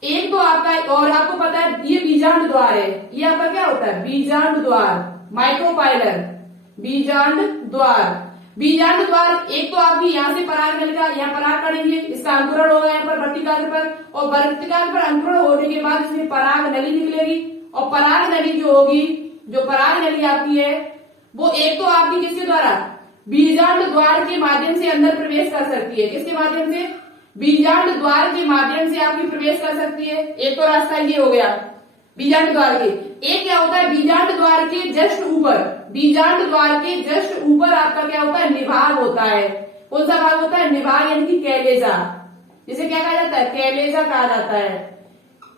एक तो आपका, और आपको पता है ये बीजांड द्वार है। ये आपका क्या होता है? बीजांड द्वार, माइक्रोपाइलर, बीजांड द्वार। बीजांड द्वार एक तो आपकी यहाँ से पराग नलिका, यहाँ पराग करेंगे, इसका अंकुरण होगा यहाँ पर वर्तिकाग्र पर, और वर्तिकाग्र पर अंकुरण होने के बाद इसमें पराग नली निकलेगी। और पराग नली जो होगी, जो पराग नली आपकी है, वो एक तो आपकी किसके द्वारा? बीजांड द्वार के माध्यम से अंदर प्रवेश कर सकती है। किसके माध्यम से? बीजांड द्वार के माध्यम से आपकी प्रवेश कर सकती है। एक तो रास्ता ये हो गया बीजांड द्वार के। एक क्या होता है? बीजांड द्वार के जस्ट ऊपर, बीजांड द्वार के जस्ट ऊपर आपका क्या होता है? निभाग होता है। कौन सा भाग होता है? निभाग यानी कि कैलेजा, जिसे क्या कहा जाता है? कैलेजा कहा जाता है।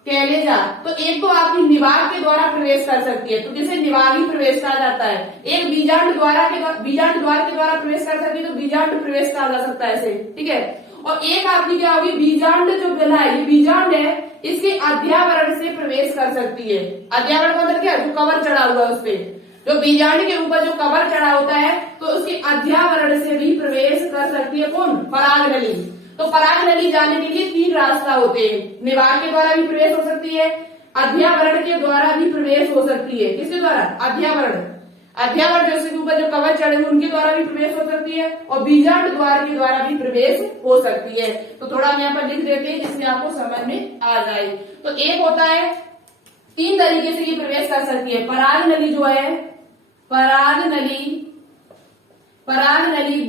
कैलेजा। तो एक तो आपकी निभाग के द्वारा प्रवेश कर सकती है, तो जिसे निभागी प्रवेश कहा जाता है। एक बीजांड द्वार के द्वारा प्रवेश कर सकती है, तो बीजांड प्रवेश कहा जा सकता है इसे। ठीक है, और एक आपकी क्या होगी? बीजांड जो बना है, ये बीजांड है, इसके अध्यावरण से प्रवेश कर सकती है। अध्यावरण का मतलब क्या? जो कवर चढ़ा हुआ है उस पे। जो बीजांड के ऊपर जो कवर चढ़ा होता है तो उसके अध्यावरण से भी प्रवेश कर सकती है कौन? पराग नली। तो पराग नली जाने के लिए 3 रास्ता होते हैं। निवार के द्वारा भी प्रवेश हो सकती है, अध्यावरण के द्वारा भी प्रवेश हो सकती है। किसके द्वारा? अध्यावरण। अध्यावरण जो उसके ऊपर जो कवर चढ़े हुए उनके द्वारा भी प्रवेश हो सकती है और बीजांड द्वार के द्वारा भी प्रवेश हो सकती है। तो थोड़ा हम यहाँ पर लिख देते हैं जिससे आपको समझ में आ जाए। तो एक होता है 3 तरीके से ये प्रवेश कर सकती है। पराग नली जो है, पराग नली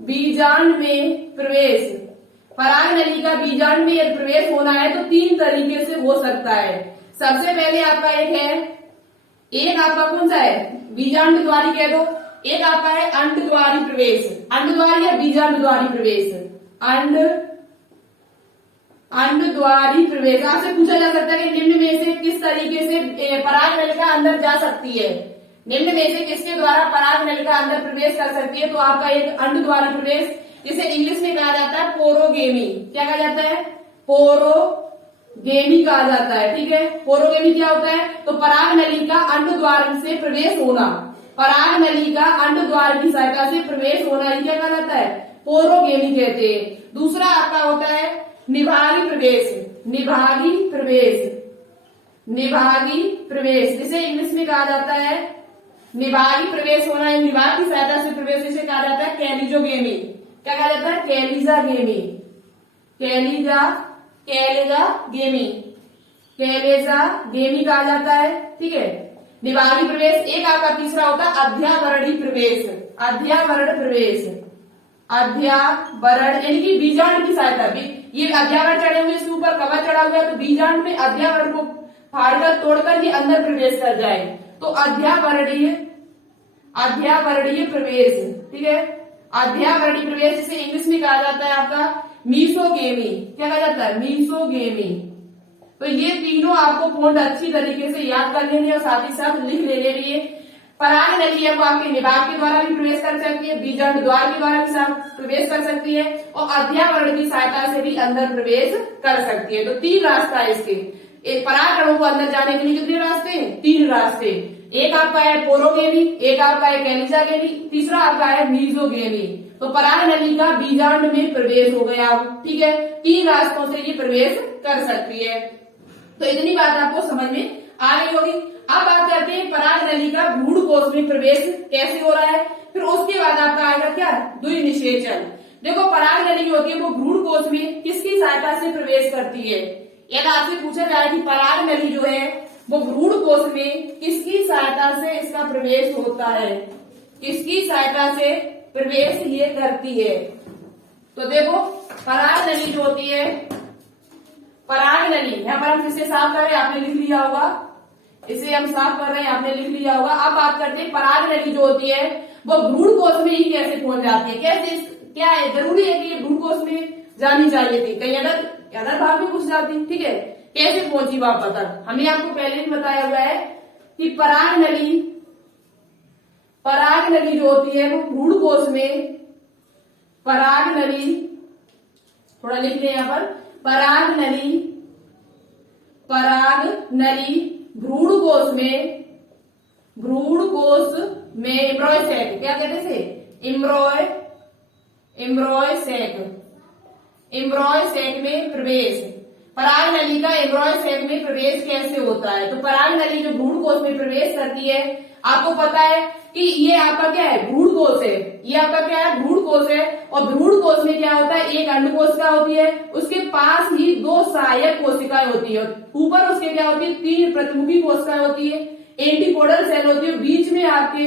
बीजांड में प्रवेश, पराग नली का बीजांड में यदि प्रवेश होना है तो 3 तरीके से हो सकता है। सबसे पहले आपका एक आपका कौन सा है? बीजांड द्वारी कह दो। एक आपका है अंडद्वारी प्रवेश, अंडद्वारी या बीजांड द्वारी प्रवेश, अंडद्वारी प्रवेश। आपसे पूछा जा सकता है कि निम्न में से किस तरीके से पराग नलिका अंदर जा सकती है, निम्न में से किसके द्वारा पराग नलिका अंदर प्रवेश कर सकती है? तो आपका एक अंडद्वारी प्रवेश, जिसे इंग्लिश में कहा जाता है पोरोगेमी। क्या कहा जाता है? पोरोगेमी कहा जाता है। ठीक है, पोरोगेमी क्या होता है? तो पराग नली का अंडद्वार से प्रवेश होना, पराग नली का अंडद्वार की सहायता से प्रवेश होना, ये क्या कहा जाता है? पोरोगेमी कहते हैं। दूसरा आपका होता है निभागी प्रवेश, निभागी प्रवेश, जिसे इंग्लिश में कहा जाता है निभागी प्रवेश होना, निभाग की सहायता से प्रवेश, इसे कहा जाता है कैलिजोगेमी। क्या कहा जाता है? कैलिजागेमी, कैलिजागेमी कहा जाता है। ठीक है, निभागी प्रवेश। एक आपका तीसरा होता है अध्यावरणी प्रवेश, अध्यावरण यानी कि बीजांड की सहायता भी, ये अध्यावरण चढ़े हुए इसके ऊपर कवर चढ़ा हुआ है तो बीजांड में अध्यावरण को फाड़कर तोड़कर ये अंदर प्रवेश कर जाए तो अध्यावरणीय प्रवेश। ठीक है, अध्यावरणीय प्रवेश जिसे इंग्लिश में कहा जाता है आपका मीसोगेमी। क्या कहा जाता है? मीसोगेमी। तो ये तीनों आपको पॉइंट अच्छी तरीके से याद कर लेने और साथ ही साथ लिख लेने लिए। पराग नली है वो आपके निभाग के द्वारा भी प्रवेश कर सकती है, बीजांड द्वार के द्वारा भी प्रवेश कर सकती है और अध्यावरण की सहायता से भी अंदर प्रवेश कर सकती है। तो 3 रास्ता है इसके। एक पराग कणों को अंदर जाने के लिए कितने रास्ते हैं? 3 रास्ते। एक आपका है पोरोगेमी, एक आपका है कैलिजागेमी, तीसरा आपका है मीजोगेमी। तो पराग नली का बीजांड में प्रवेश हो गया। ठीक है, 3 रास्तों से ये प्रवेश कर सकती है। तो इतनी बात आपको समझ में आ गई होगी। अब बात करते हैं पराग नली का भ्रूण कोश में प्रवेश कैसे हो रहा है। फिर उसके बाद आपका आएगा क्या? द्विनिषेचन। देखो पराग नली जो होती है वो भ्रूण कोश में किसकी सहायता से प्रवेश करती है? यदि आपसे पूछा जाए कि पराग नली जो है वो भ्रूण कोश में किसकी सहायता से इसका प्रवेश होता है, किसकी सहायता से प्रवेश ये करती है? तो देखो पराग नली जो होती है, पराग नली यहाँ पर हम इसे साफ कर रहे हैं, आपने लिख लिया होगा, इसे हम साफ कर रहे हैं, आपने लिख लिया होगा। अब बात करते हैं पराग नली जो होती है वो भ्रूण कोश में ही कैसे पहुंच जाती है, कैसे, क्या है जरूरी है कि ये भ्रूण कोश में जानी चाहिए थी, कहीं अदर भाग में घुस जाती? ठीक है, कैसे पहुंची वहां तक? हमने आपको पहले भी बताया हुआ है कि पराग नली जो होती है वो भ्रूण कोश में, पराग नली थोड़ा लिख लें यहाँ पर, पराग नली भ्रूण कोश में एम्ब्रॉय सैक, क्या कहते थे? एम्ब्रॉय सैक में प्रवेश। पराग नली का एम्ब्रॉय सैक में प्रवेश कैसे होता है? तो पराग नली जो भ्रूण कोश में प्रवेश करती है, आपको पता है कि ये आपका क्या है? भ्रूण कोश है। ये आपका क्या है? भ्रूण कोश है। और भ्रूण कोश में क्या होता है? एक अंड कोशिका होती है, उसके पास ही 2 सहायक कोशिकाएं होती है, ऊपर उसके क्या होती है? 3 प्रतिमुखी कोशिकाएं होती है, एंटीपोडल सेल होती है, बीच में आपके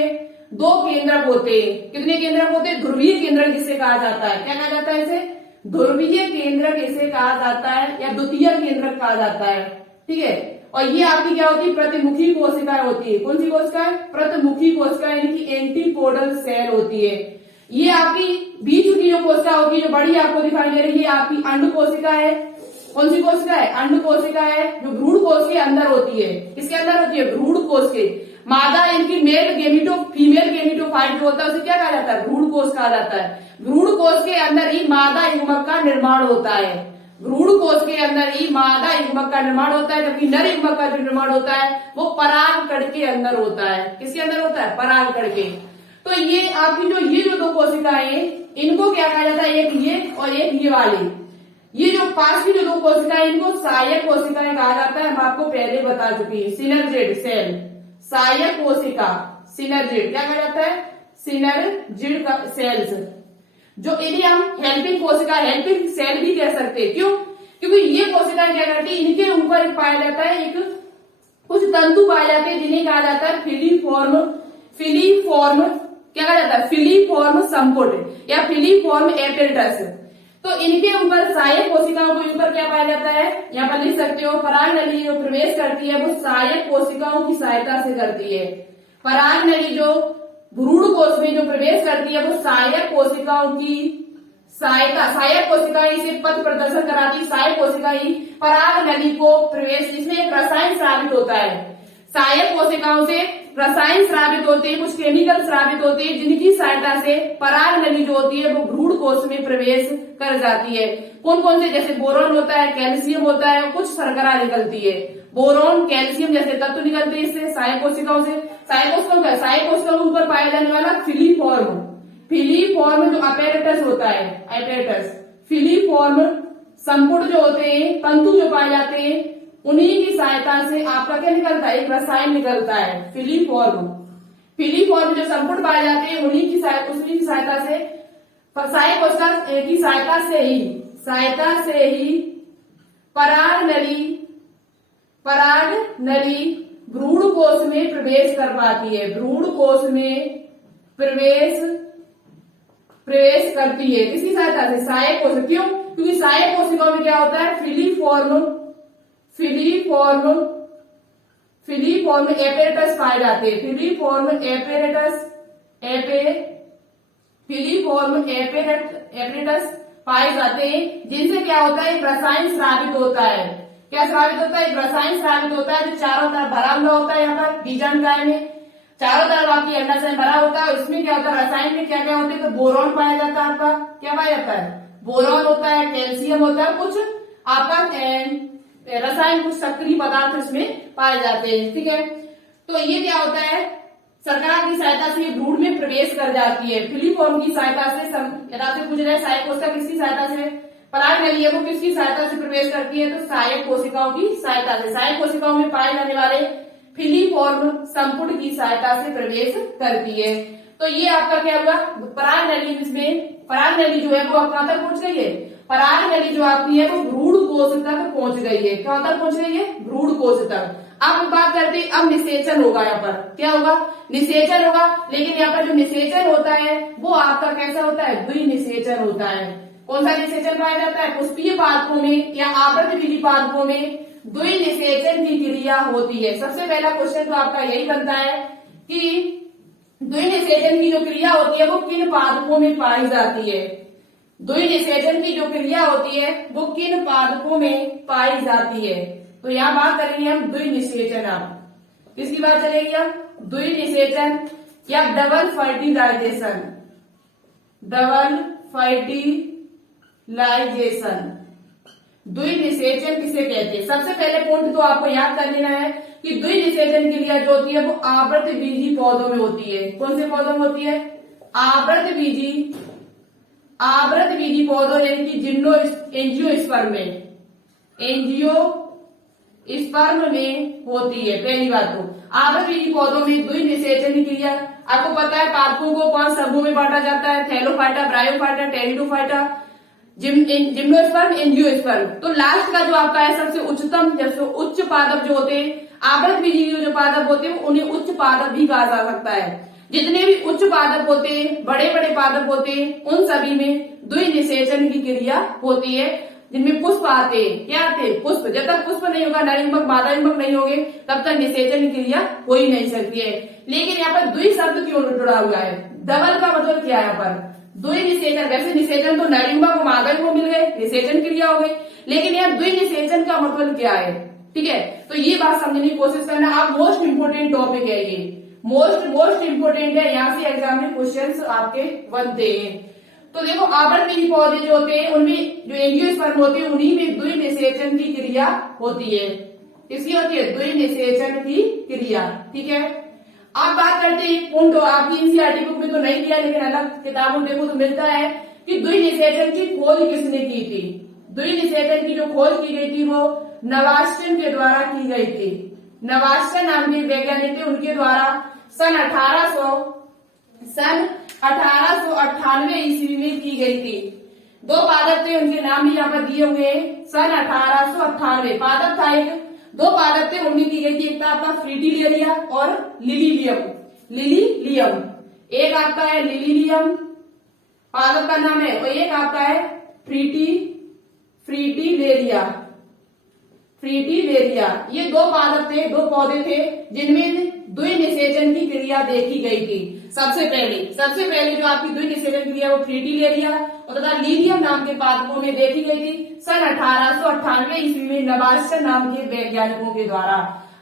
2 केंद्रक होते हैं। कितने केंद्रक होते हैं? ध्रुवीय केंद्रक जिसे कहा जाता है। क्या कहा जाता है इसे? ध्रुवीय केंद्रक इसे कहा जाता है या द्वितीय केंद्रक कहा जाता है। ठीक है, और ये आपकी क्या होती है? प्रतिमुखी कोशिकाएं होती है। कौन सी कोशिकाएं? प्रतिमुखी कोशिकाएं यानी कि एंटीपोडल सेल होती है। ये आपकी बीच की जो कोशिका होती है, जो बड़ी आपको दिखाई दे रही है, आपकी अंड कोशिका है। कौन सी कोशिका है? अंड कोशिका है, जो भ्रूण कोश के अंदर होती है। किसके अंदर होती है? भ्रूण कोश के। मादा इनकी फीमेल गेमिटोफाइट जो होता है उसे क्या कहा जाता है? भ्रूण कोश कहा जाता है। भ्रूण कोश के अंदर ही मादा युग्मक का निर्माण होता है। भ्रूण कोश के अंदर ही मादा युग्मक का निर्माण होता है, जबकि नर युग्मक का जो निर्माण होता है वो पराग कण के अंदर होता है। किसके अंदर होता है? पराग कण के। तो ये आपकी ये जो दो कोशिकाएं, इनको क्या कहा जाता है? एक ये और एक ये वाली, ये जो पास की जो दो कोशिकाएं, इनको सहायक कोशिकाएं कहा जाता है। हम आपको पहले बता चुकी है। सिनर्जिड सेल, सहायक कोशिका, सिनर्जिड क्या कहा जाता है? Synergid cells. जो इन्हें हम हेल्पिंग कोशिका, हेल्पिंग सेल भी कह सकते हैं। क्यों? क्योंकि ये कोशिकाएं क्या करती है, इनके ऊपर पाया जाता है एक कुछ तंतु पाए जाते हैं जिन्हें कहा जाता है फिलीफॉर्म, फिलीफॉर्म क्या कहा जाता है? फिलीफॉर्म संपुट या फिलीफॉर्म एपेरेटस। तो इनके ऊपर सहायक कोशिकाओं के ऊपर क्या पाया जाता है? यहाँ पर लिख सकते हो, पराग नली जो प्रवेश करती है वो सहायक कोशिकाओं की सहायता से करती है। पराग नली जो भ्रूण कोश में जो प्रवेश करती है वो सहायक कोशिकाओं की सहायता, सहायक कोशिकाएं इसे पथ प्रदर्शन कराती, सहायक कोशिकाएं पराग नली को प्रवेश, इसमें एक रसायन स्रावित होता है। सहायक कोशिकाओं से रसायन स्रावित होते हैं, कुछ केमिकल स्रावित होते हैं, जिनकी सहायता से पराग नली जो होती है वो भ्रूण कोश में प्रवेश कर जाती है। कौन कौन से? जैसे बोरॉन होता है, कैल्शियम होता है, कुछ शर्करा निकलती है। बोरॉन, कैल्शियम जैसे तत्व निकलते हैं इससे, सहायक कोशिकाओं से। सहायक कोशिकाओं का, सहायक कोशिकाओं के ऊपर पाया जाने वाला फिलीफॉर्म, फिलीफॉर्म जो अपैरेटस होता है, अपैरेटस, फिलीफॉर्म संपुट जो होते हैं, तंतु जो पाए जाते हैं, उन्हीं की सहायता से आपका क्या निकलता है? एक रसायन निकलता है फिलीफॉर्म। फिलीफॉर्म जो संपुट पाए जाते हैं उन्हीं की सहायता से, सहायक कोशिका की सहायता से ही पराग नली भ्रूण कोश में प्रवेश कर पाती है, भ्रूण कोश में प्रवेश करती है। किसकी सहायता से? सहायक कोशिका। क्यों? क्योंकि सहायक कोशिकाओं में क्या होता है? फिलीफॉर्म एपेरेटस पाए जाते हैं, फिलीफॉर्म एपेरेटस पाए जाते हैं, जिनसे क्या होता है? एक रसायन स्रावित होता है। क्या स्रावित होता है? एक रसायन स्रावित होता है जो चारों तरफ भरा हुआ होता है। यहाँ पर बीजांडकाय में चारों तरफ आपकी अंडाशय भरा होता है। इसमें क्या होता है? रसायन में क्या क्या होते हैं? तो बोरॉन पाया जाता है। आपका क्या पाया जाता है? बोरॉन होता है, कैल्शियम होता है, कुछ आपका रसायन, कुछ सक्रिय पदार्थ इसमें पाए जाते हैं। ठीक है, तो ये क्या होता है? शर्करा की सहायता से भ्रूण में प्रवेश कर जाती है। फिलीफॉर्म की सहायता से, आपसे पूछ रहे हैं सहायक कोशिका किसकी सहायता से? पराग नली है वो किसकी सहायता से प्रवेश करती है? तो सहायक कोशिकाओं की सहायता से। सहायक कोशिकाओं में पाए जाने वाले फिलीफॉर्म संपुट की सहायता से प्रवेश करती है। तो ये आपका क्या हुआ? पराग नली, जिसमें पराग नली जो है वो कहां तक पहुंच गई है? पराग नली जो आपकी है वो भ्रूण कोश तक पहुंच गई है। कहां तक पहुंच गई है? भ्रूण कोश तक। अब बात करते हैं, अब निषेचन होगा। यहाँ पर क्या होगा? निषेचन होगा। लेकिन यहाँ पर जो निषेचन होता है वो आपका कैसा होता है? द्विनिषेचन होता है। कौन सा निषेचन पाया जाता है? पुष्पीय पादपों में या आवृतबीजी पादपों में द्विनिषेचन की क्रिया होती है। सबसे पहला क्वेश्चन तो आपका यही बनता है कि द्विनिषेचन की जो क्रिया होती है वो किन पादपों में पाई जाती है? द्विनिषेचन की जो क्रिया होती है वो किन पादपों में पाई जाती है? तो यहाँ बात करेंगे हम द्विनिषेचन। आप किसकी बात चलेगी? हम द्विनिषेचन या डबल फर्टिलाइजेशन, डबल फर्टिलाइजेशन, द्विनिषेचन किसे कहते हैं? सबसे पहले पॉइंट तो आपको याद कर लेना है कि द्विनिषेचन की क्रिया जो होती है वो आवृतबीजी पौधों में होती है। कौन से पौधों में होती है? आवृतबीजी पौधों, यानी कि एंजियोस्पर्म में, एंजियोस्पर्म में होती है। पहली बात तो आवृतबीजी पौधों में द्विनिषेचन की क्रिया, आपको पता है पादपों को 5 समूह में बांटा जाता है, Thallophyta, bryophyta, pteridophyta, gymnosperm, angiosperm. तो लास्ट का जो आपका है सबसे उच्चतम, जैसे उच्च पादप जो होते हैं, आवृतबीजी जो पादप होते हैं उन्हें उच्च पादप भी कहा जा सकता है। जितने भी उच्च पादप होते हैं, बड़े बड़े पादप होते हैं, उन सभी में द्विनिषेचन की क्रिया होती है, जिनमें पुष्प आते हैं। क्या आते हैं? पुष्प। जब तक पुष्प नहीं होगा, नर युग्मक मादा युग्मक नहीं होंगे, तब तक निषेचन की क्रिया हो ही नहीं सकती है। लेकिन यहाँ पर द्वि शब्द क्यों जुड़ा हुआ है? डबल का मतलब क्या है? यहाँ पर द्विनिषेचन, वैसे निषेचन तो नर युग्मक को मादा युग्मक मिल गए, निषेचन क्रिया हो गई, लेकिन यहाँ द्विनिषेचन का मतलब क्या है? ठीक है, तो ये बात समझने की कोशिश करना। आप मोस्ट इंपोर्टेंट टॉपिक है ये, मोस्ट इंपोर्टेंट है। यहाँ से एग्जाम में क्वेश्चंस आपके बनते हैं। तो देखो आवर्तनी पौधे जो होते हैं उनमें जो एंजियोस्पर्म होते हैं उन्हीं में द्विनिषेचन की क्रिया होती है। किसकी होती है? द्विनिषेचन की क्रिया। ठीक है, आप बात करते हैं पुंड। आपकी एनसीईआरटी बुक में तो नहीं दिया, लेकिन अलग किताबों देखो तो मिलता है कि द्विनिषेचन की खोज किसने की थी। द्विनिषेचन की जो खोज की गई थी वो नवास्टन के द्वारा की गई थी। नवास्टन नाम के वैज्ञानिक थे, उनके द्वारा सन 1898 ईस्वी में की गई थी। दो पादप थे, उनके नाम भी यहाँ पर दिए हुए हैं। सन 1898 पादप था, एक दो पादप थे, उनकी की गई थी। एक था आपका फ्रीटिलेरिया और लिलीलियम। एक आपका है लिलीलियम पादप का नाम है, और एक आपका है फ्रीटिलेरिया। ये दो पादप थे, दो पौधे थे जिनमें द्विनिषेचन की क्रिया देखी गई थी। सबसे पहले जो आपकी द्विनिषेचन क्रिया वो फ्रीटिलेरिया और तथा लिलियम नाम के पादपों में देखी गई थी सन 1898 ईस्वी में नवास्टन नाम के वैज्ञानिकों के द्वारा।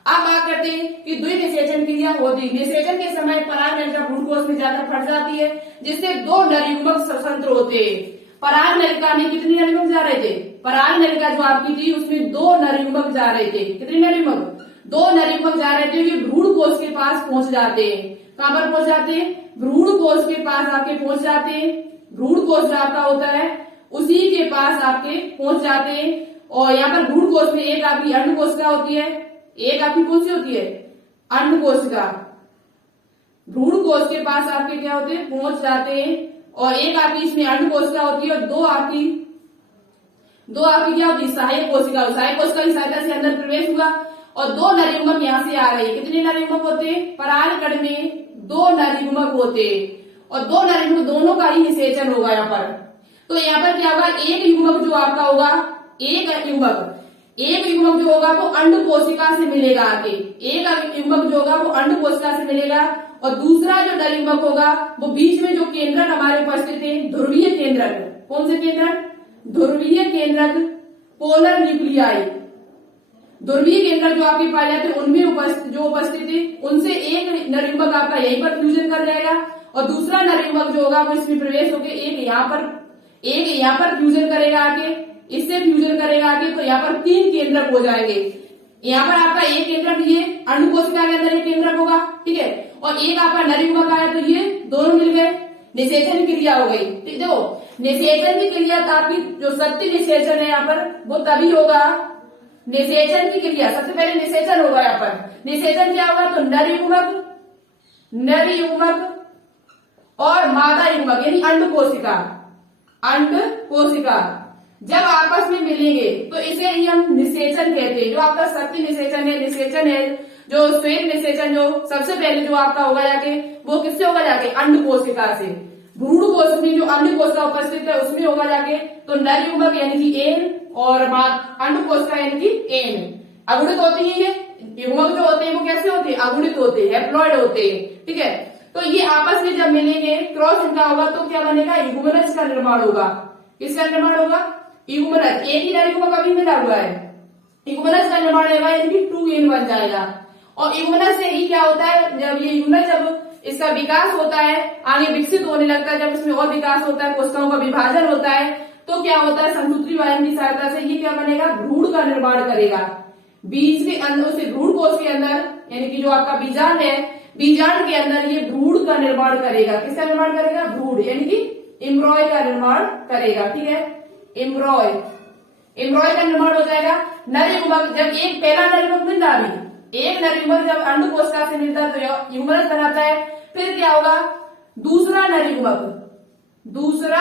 अब बात करते हैं कि द्विनिषेचन क्रिया होती। निषेचन के समय परागनलिका भ्रूणकोश में जाकर फट जाती है, जिससे दो नरयुग्मक स्वतंत्र होते हैं। परागनलिका में कितनी नरयुग्मक जा रहे थे? परागनलिका जो आपकी थी उसमें दो नरयुग्मक जा रहे थे। कितने नरयुग्मक? दो नरयुग्मक जा रहे थे। ये भ्रूणकोश के पास पहुंच जाते हैं। कहां पर पहुंच जाते हैं? भ्रूणकोश के पास आपके पहुंच जाते हैं। भ्रूणकोश जो आपका होता है उसी के पास आपके पहुंच जाते हैं। और यहाँ पर भ्रूणकोश में एक आपकी अंडकोशिका होती है, एक आपकी कौन सी होती है? अंडकोशिका। भ्रूणकोश के पास आपके क्या होते हैं? पहुंच जाते हैं। और एक आपकी इसमें अंडकोशिका होती है और दो आपकी क्या होती है? सहायक कोशिका। सहायक कोशिका की सहायता से अंदर प्रवेश हुआ और दो नरयुग्मक यहाँ से आ रहे हैं। कितने नरयुग्मक होते हैं? परागकण में दो नरयुग्मक होते हैं और दो नरयुग्मक दोनों का ही निषेचन होगा यहाँ पर। तो यहाँ पर क्या होगा? एक युग्मक जो आपका होगा, एक युग्मक जो होगा वो अंड कोशिका से मिलेगा आके। एक युग्मक जो होगा वो अंड कोशिका से मिलेगा और दूसरा जो नरयुग्मक होगा वो बीच में जो केंद्रक हमारे उपस्थित है, ध्रुवीय केंद्रक। कौन से केंद्रक? ध्रुवीय केंद्रक, पोलर न्यूक्लियाई। ध्रुवीय केंद्रक जो आपके पाए जाते हैं उनमें उपस्थित है, उनसे एक नरयुग्मक आपका यहीं पर फ्यूजन कर जाएगा और दूसरा नरयुग्मक जो होगा वो इसमें प्रवेश होकर एक यहाँ पर फ्यूजन करेगा आके, इससे फ्यूजन करेगा आके, तो यहाँ पर तीन केंद्रक हो जाएंगे। यहाँ पर आपका एक केंद्रक ये अंड कोशिका के अंदर एक केंद्रक होगा, ठीक है, और एक आपका नरयुग्मक आया तो ये दोनों मिल गए, निषेचन क्रिया हो गई। ठीक, देखो निषेचन की क्रिया आपकी जो शक्ति निषेचन है यहाँ पर वो तभी होगा। निषेचन की क्रिया सबसे पहले निषेचन होगा। यहाँ पर निषेचन क्या होगा? तो नरयुग्मक और मादा युग्मक यानी अंड कोशिका जब आपस में मिलेंगे तो इसे ही हम निषेचन कहते हैं। जो आपका शक्ति निषेचन है जो श्वेत निषेचन जो सबसे पहले जो आपका होगा जाके वो किससे होगा जाके? अंड कोशिका से। भ्रूणकोश में जो अंड कोशिका उपस्थित है उसमें होगा जाके तो नरयुग्मक यानी कि एन और अंड कोशिका यानी कि एन। अगुणित होती है ये युग्मक जो होते हैं वो कैसे होते हैं? अगुणित होते हैं, हैप्लॉइड होते हैं। ठीक है, तो ये आपस में जब मिलेंगे क्रॉस इनका होगा तो क्या बनेगा? युग्मनज का निर्माण होगा। किसका निर्माण होगा? युग्मनज। एक ही नरयुग्मक अभी मिला हुआ है, युग्मनज का निर्माण होगा यानी कि 2n बन जाएगा। और युग्मनज से ही क्या होता है? जब ये युग्मनज जब इसका विकास होता है, आगे विकसित होने लगता है, जब इसमें और विकास होता है, कोशिकाओं का विभाजन होता है, तो क्या होता है? संसूत्री वाहिनी की सहायता से ये क्या बनेगा? भ्रूण का निर्माण करेगा। बीज के अंदर से भ्रूणकोश के अंदर यानी कि जो आपका बीजांड है, बीजांड के अंदर ये भ्रूण का निर्माण करेगा। किसका निर्माण करेगा? भ्रूण यानी कि एम्ब्रॉय का निर्माण करेगा। ठीक है, एम्ब्रॉय का निर्माण हो जाएगा। नरयुग्मक जब एक पहला नरयुग्मक मिल रहा है, एक नरयुग्मक जब अंड कोशिका से मिलता है तो युग्मनज बनाता है। फिर क्या होगा? दूसरा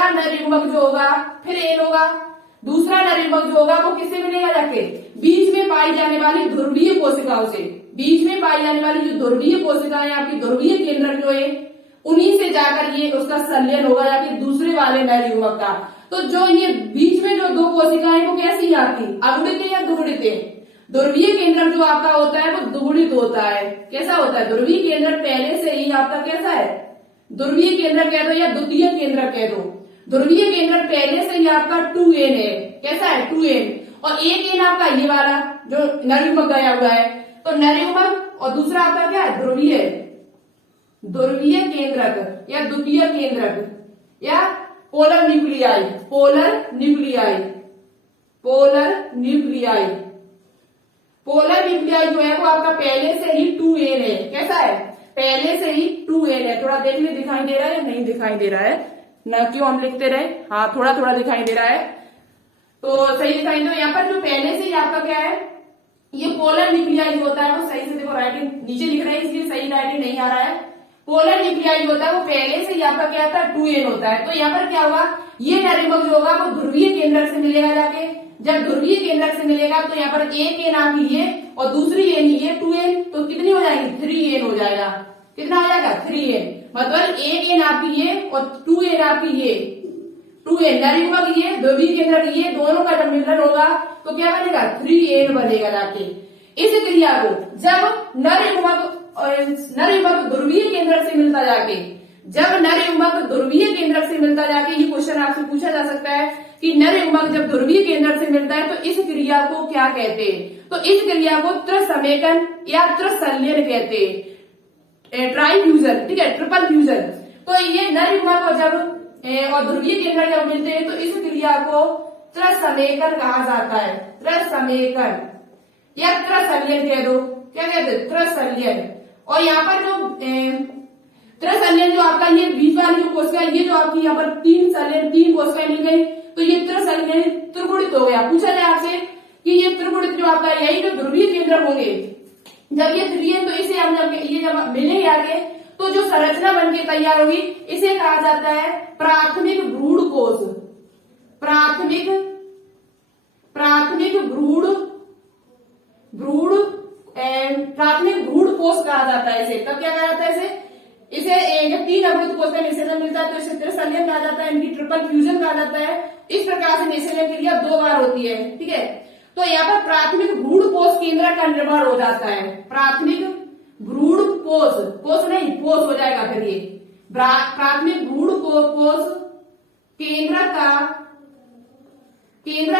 नरयुग्मक जो होगा फिर एन होगा। दूसरा नरयुग्मक जो होगा वो किससे मिलेगा जाके? बीच में पाई जाने वाली ध्रुवीय कोशिकाओं से। बीच में पाई जाने वाली जो ध्रुवीय कोशिकाएं आपकी ध्रुवीय केंद्रक जो है उन्हीं से जाकर ये उसका संलयन होगा जाके दूसरे वाले नरयुग्मक का। तो जो ये बीच में जो दो कोशिकाएं वो कैसी आती? अगुणित या दुगुणित? ध्रुवीय केंद्रक जो आपका होता है वो दुगुणित होता है। कैसा होता है? ध्रुवीय केंद्रक पहले से ही आपका कैसा है? ध्रुवीय केंद्रक कह दो या द्वितीय केंद्रक कह दो। ध्रुवीय केंद्रक पहले से ही आपका 2n है। कैसा है? 2n। और एक एन आपका ये वाला जो नरयुग्मक गया हुआ है, तो नरयुग्मक और दूसरा आपका क्या है? ध्रुवीय केंद्रक या द्वितीय केंद्रक या polar nuclei, polar nuclei, polar nuclei. Polar nuclei जो है वो आपका पहले से ही 2n है। कैसा है? पहले से ही 2n है। थोड़ा देखने दिखाई दे रहा है या नहीं दिखाई दे रहा है? न क्यों हम लिखते रहे? हाँ, थोड़ा थोड़ा दिखाई दे रहा है तो सही दिखाई दो। यहाँ पर जो पहले से ही आपका क्या है, ये पोलर न्यूक्लियाई होता है वो सही से देखो, राइटिंग नीचे लिख रहे हैं इसलिए सही राइटिंग नहीं आ रहा है। पोलर न्यूक्लियाई होता है वो पहले से ही आपका क्या था, 2n होता है। तो यहाँ पर क्या होगा, ये नरिम्बक जो होगा वो ध्रुवीय केंद्रक से मिलेगा जाके। जब ध्रुवीय केंद्रक से मिलेगा तो यहाँ पर एक एन आपकी ये और दूसरी एन ये 2n, तो कितनी हो जाएगी, 3n हो जाएगा। कितना हो जाएगा, 3n। मतलब एक एन आपकी ये और 2n आपकी ये, 2n नरिम्बक ये ध्रुवीय केंद्रक ये दोनों का जब मिलन होगा तो क्या बनेगा, 3n बनेगा जाके। इस क्रिया को जब नरिम्बक ध्रुवीय केंद्रक से मिलता जाके, जब नरिम्बक ध्रुवीय केंद्रक से मिलता जाके, ये क्वेश्चन आपसे पूछा जा सकता है कि नरिम्बक जब ध्रुवीय केंद्रक से मिलता है तो इस क्रिया को क्या कहते हैं? तो इस क्रिया को त्रिसमेकन या त्रिसंलयन कहते हैं, ट्राई फ्यूजन, ठीक है, ट्रिपल फ्यूजन। तो ये नरिम्बक जब और ध्रुवीय केंद्रक जब मिलते हैं तो इस क्रिया को त्रिसमेकन कहा जाता है, त्रिसमेकन या त्रिसंलयन कह दो। क्या कहते हैं, त्रिसंलयन। और यहाँ पर जो त्रिसंलयन जो आपका ये बीच वाली जो कोशिका ये जो आपकी यहाँ पर तीन कोशिकाएं मिल गई तो ये त्रिसंलयन त्रिगुणित हो गया। पूछा जाए आपसे कि ये त्रिगुणित जो आपका यही जो ध्रुवीय केंद्रक होंगे जब ये 3n, तो इसे हम जब मिलेंगे आगे तो जो संरचना बनके तैयार होगी इसे कहा जाता है प्राथमिक भ्रूण कोश। प्राथमिक भ्रूण कोश कहा जाता है इसे। कब क्या कहा जाता है इसे जब 3 अवृत कोश का निषेचन मिलता है तो इसे त्रिसंलयन कहा जाता है, इनकी ट्रिपल फ्यूजन कहा जाता है। इस प्रकार से निषेचन क्रिया 2 बार होती है, ठीक है। तो यहाँ पर प्राथमिक भ्रूण कोश केंद्र का निर्माण हो जाता है। प्राथमिक भ्रूण कोश नहीं, कोश हो जाएगा फिर ये। प्राथमिक भ्रूण कोश केंद्र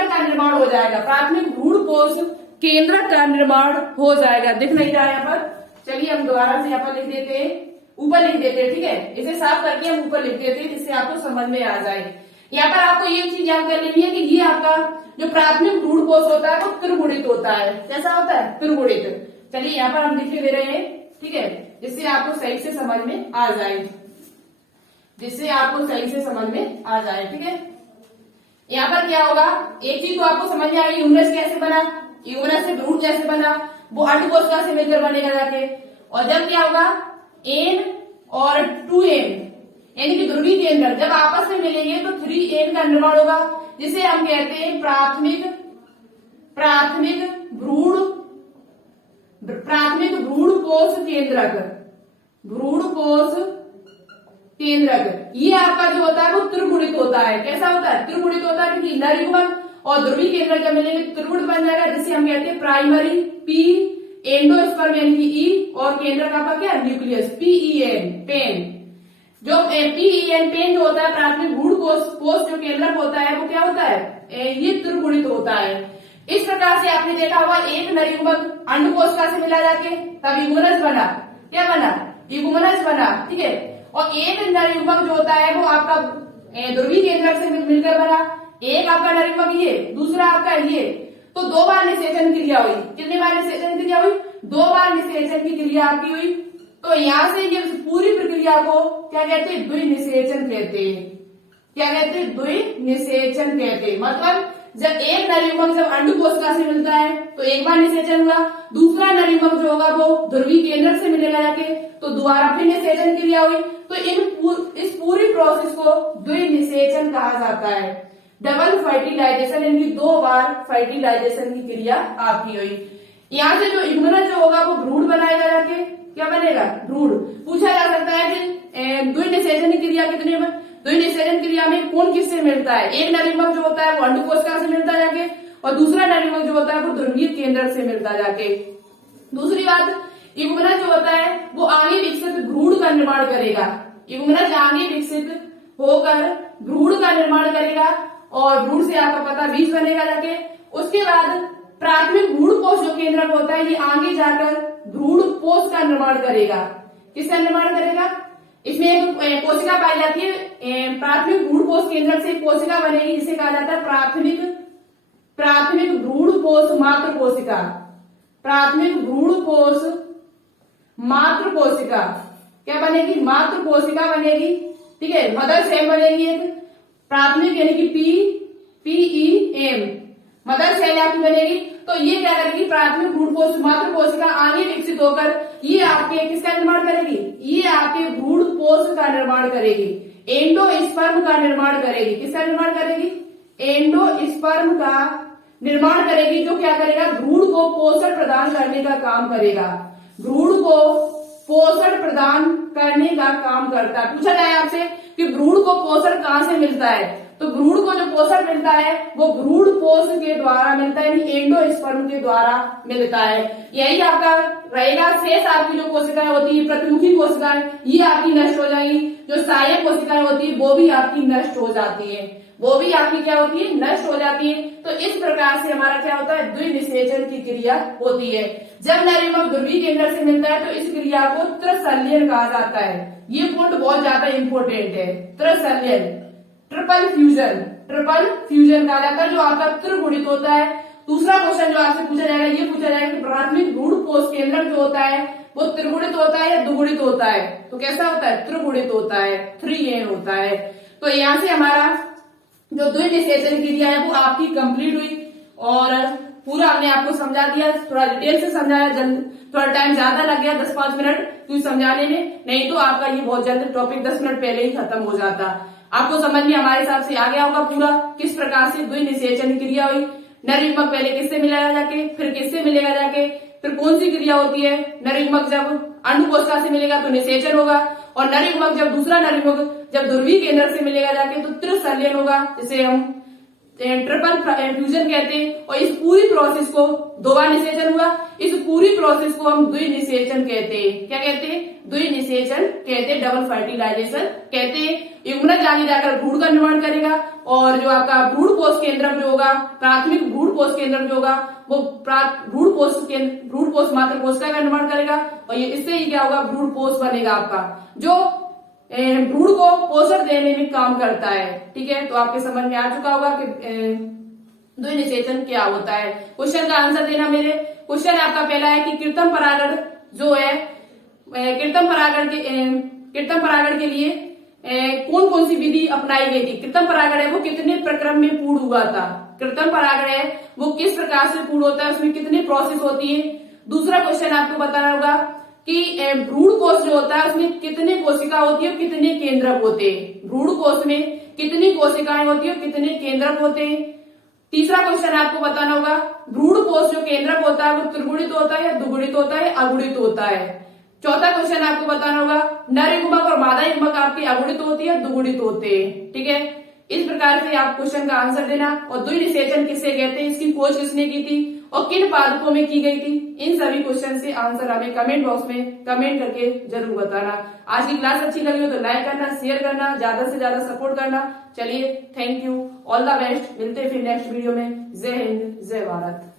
का निर्माण हो जाएगा। प्राथमिक भ्रूण कोश केंद्र का निर्माण हो जाएगा। दिख नहीं रहा है यहाँ पर, चलिए हम दोबारा से यहाँ पर लिख देते हैं, ऊपर लिख देते हैं, ठीक है। इसे साफ करके हम ऊपर लिख देते हैं जिससे आपको समझ में आ जाए। यहाँ पर आपको ये चीज याद कर लेनी है कि ये आपका जो प्राथमिक भ्रूण कोश होता है वो त्रिगुणित होता है। कैसा होता है, त्रिगुणित। चलिए यहाँ पर हम लिखे दे रहे हैं, ठीक है, जिससे आपको सही से समझ में आ जाए, ठीक है। यहाँ पर क्या होगा, एक चीज तो आपको समझ में आ गई, यूरस कैसे बना, यूरस से भ्रूण कैसे बना, वो अंडकोशिका से मिलकर बनेगा जाके। और जब क्या होगा, n और 2n यानी कि ध्रुवीय केंद्रक जब आपस में मिलेंगे तो 3n का निर्माण होगा, जिसे हम कहते हैं प्राथमिक भ्रूण कोश केंद्रक। ये आपका जो होता है वो त्रिगुणित होता है। कैसा होता है, त्रिगुणित होता है, क्योंकि नरयुग्मक और ध्रुवीय केंद्रक जब मिलेंगे त्रिगुणित बन जाएगा, जिसे हम कहते हैं प्राइमरी P एंडोस्पर्म यानी कि E और केंद्रक आपका क्या, न्यूक्लियस PEN पेन। जो PEN पेन जो होता है प्राथमिक भ्रूण कोश जो केंद्रक होता है वो क्या होता है, ये त्रिगुणित होता है। इस प्रकार से आपने देखा होगा एक नरयुग्मक अंडकोशिका से मिला जाके तब युग्मनज बना। क्या बना, युग्मनज बना, ठीक है। और एक नरयुग्मक जो होता है वो आपका ध्रुवीय केंद्रक से मिलकर बना। एक आपका नरयुग्मक ये, दूसरा आपका ये, तो 2 बार निषेचन क्रिया हुई। कितने बार निषेचन क्रिया हुई, 2 बार निषेचन की क्रिया आपकी हुई। तो यहाँ से ये पूरी प्रक्रिया को क्या कहते हैं, द्विनिषेचन कहते हैं। क्या कहते हैं, द्विनिषेचन कहते हैं। मतलब जब एक नरयुग्मक जब अंडकोशिका से मिलता है तो एक बार निषेचन हुआ, दूसरा नरयुग्मक जो होगा वो ध्रुवीय केंद्रक से मिलने लगा के तो दोबारा फिर निषेचन क्रिया हुई। तो इस पूरी प्रोसेस को द्विनिषेचन कहा जाता है। डबल फर्टिलाइजेशन यानी 2 बार फर्टिलाइजेशन की क्रिया आपकी हुई। यहाँ से जो युग्मनज जो होगा वो भ्रूण बनाएगा जाके, क्या बनेगा, भ्रूण। पूछा जा सकता है कि द्विनिषेचन क्रिया कितने में, द्विनिषेचन क्रिया में कौन किससे मिलता है। एक नरयुग्मक जो होता है वो अंडकोशिका से मिलता है जाके और दूसरा नरयुग्मक जो होता है वो ध्रुवीय केंद्रक से मिलता है जाके। दूसरी बात, युग्मनज जो होता है वो आगे विकसित भ्रूण का निर्माण करेगा। युग्मनज आगे विकसित होकर भ्रूण का निर्माण करेगा और भ्रूण से आपका पता बीज बनेगा जाके। उसके बाद प्राथमिक भ्रूण कोश जो केंद्रक होता है ये आगे जाकर भ्रूण कोश का निर्माण करेगा। किसका निर्माण करेगा, इसमें एक कोशिका पाई जाती है, प्राथमिक भ्रूणपोष केंद्र से कोशिका बनेगी जिसे कहा जाता है प्राथमिक भ्रूणपोष मात्र कोशिका। प्राथमिक भ्रूणपोष मात्र कोशिका क्या बनेगी? मात्र कोशिका बनेगी। ठीक है, मदर सेल बनेगी एक प्राथमिक, यानी कि PEM मदर सेल आपकी बनेगी। तो ये क्या करेगी? प्राथमिक भ्रूणपोष मात्र कोशिका आगे विकसित होकर ये आपके किसका निर्माण करेगी? ये आपके भ्रूणपोष का निर्माण करेगी, एंडोस्पर्म का निर्माण करेगी। किसका निर्माण करेगी? एंडोस्पर्म का निर्माण करेगी, जो क्या करेगा? भ्रूण को पोषण प्रदान करने का काम करेगा। भ्रूण को पोषण प्रदान करने का काम करता है। पूछा जाए आपसे कि भ्रूण को पोषण कहां से मिलता है, तो भ्रूण को जो पोषण मिलता है वो भ्रूणपोष के द्वारा मिलता है, यानी एंडोस्पर्म के द्वारा मिलता है। यही आपका रहेगा। शेष आपकी जो कोशिकाएं होती है, प्रतिमुखी कोशिकाएं, ये आपकी नष्ट हो जाएंगी। जो सहायक कोशिकाएं होती है वो भी आपकी नष्ट हो जाती है, वो भी आपकी क्या होती है? नष्ट हो जाती है। तो इस प्रकार से हमारा क्या होता है? द्विनिषेचन की क्रिया होती है। जब नर युग्मक ध्रुवीय केंद्र से मिलता है तो इस क्रिया को त्रिसंलयन कहा जाता है। ये पॉइंट बहुत ज्यादा इंपॉर्टेंट है। त्रिसंलयन, ट्रिपल फ्यूजन कहा जाता है, जो आपका त्रिगुणित होता है। दूसरा क्वेश्चन जो आपसे पूछा जाएगा, ये पूछा जाएगा कि प्राथमिक भ्रूणपोष केंद्र जो होता है वो त्रिगुणित होता है या दुगुणित होता है? तो कैसा होता है? त्रिगुणित होता है, 3n होता है। तो यहाँ से हमारा जो द्विनिषेचन क्रिया है वो आपकी कंप्लीट हुई और पूरा हमने आपको समझा दिया। थोड़ा डिटेल से समझाया, थोड़ा टाइम ज्यादा लग गया, 10-5 मिनट क्यों समझाने में, नहीं तो आपका ये बहुत जल्द टॉपिक 10 मिनट पहले ही खत्म हो जाता। आपको समझ में हमारे हिसाब से आ गया होगा पूरा किस प्रकार से द्विनिषेचन क्रिया हुई। नर युग्मक पहले किससे मिलेगा जाके, फिर किससे मिलेगा जाके, फिर कौन सी क्रिया होती है? नर युग्मक जब अंडु कोशिका से मिलेगा तो निषेचन होगा, और नर युग्मक जब दूसरा नर युग्मक जब ध्रुवीय केंद्र से मिलेगा जाके तो त्रिसंलयन होगा, जिसे हम ट्रिपल फ्यूजन कहते हैं। और इस पूरी प्रोसेस को, 2 बार निषेचन हुआ, इस पूरी प्रोसेस को हम द्विनिषेचन कहते हैं। क्या कहते हैं? द्विनिषेचन कहते हैं, डबल फर्टिलाइजेशन कहते हैं। युग्मनज आगे जाकर भ्रूण का निर्माण करेगा और जो आपका भ्रूणपोष केंद्र जो होगा, प्राथमिक भ्रूणपोष केंद्र जो होगा वो भ्रूणपोष मात्र कोशिका का निर्माण करेगा, और ये इससे ही क्या होगा? भ्रूणपोष बनेगा आपका, जो भ्रूण को पोषण देने में काम करता है। ठीक है, तो आपके समझ में आ चुका होगा कि द्विनिषेचन क्या होता है। क्वेश्चन का आंसर देना। मेरे क्वेश्चन आपका पहला है कि कृत्रिम परागण जो है, कृत्रिम परागण के लिए कौन कौन सी विधि अपनाई गई थी? कृत्रिम परागण है वो कितने प्रक्रम में पूर्ण हुआ था? कृत्रिम परागण है वो किस प्रकार से पूर्ण होता है, उसमें कितनी प्रोसेस होती है? दूसरा क्वेश्चन आपको बताना होगा कि भ्रूण कोष जो होता है उसमें कितने कोशिका होती है, कितने केंद्रक होते हैं? भ्रूण कोष में कितनी कोशिकाएं होती है, कितने केंद्रक होते हैं? तीसरा क्वेश्चन आपको बताना होगा भ्रूण कोष जो केंद्रक होता है वो त्रिगुणित होता है या दुगुणित होता है, अगुणित होता है? चौथा क्वेश्चन आपको बताना होगा नर युग्मक और मादा युग्मक आपकी अगुणित होती है, दुगुणित होते हैं। ठीक है, इस प्रकार से आप क्वेश्चन का आंसर देना। और द्विनिषेचन किसे कहते हैं, इसकी खोज किसने की थी और किन पादपों में की गई थी, इन सभी क्वेश्चन से आंसर हमें कमेंट बॉक्स में कमेंट करके जरूर बताना। आज की क्लास अच्छी लगी हो तो लाइक करना, शेयर करना, ज्यादा से ज्यादा सपोर्ट करना। चलिए, thank you, all the best. मिलते हैं फिर नेक्स्ट वीडियो में। जय हिंद, जय भारत।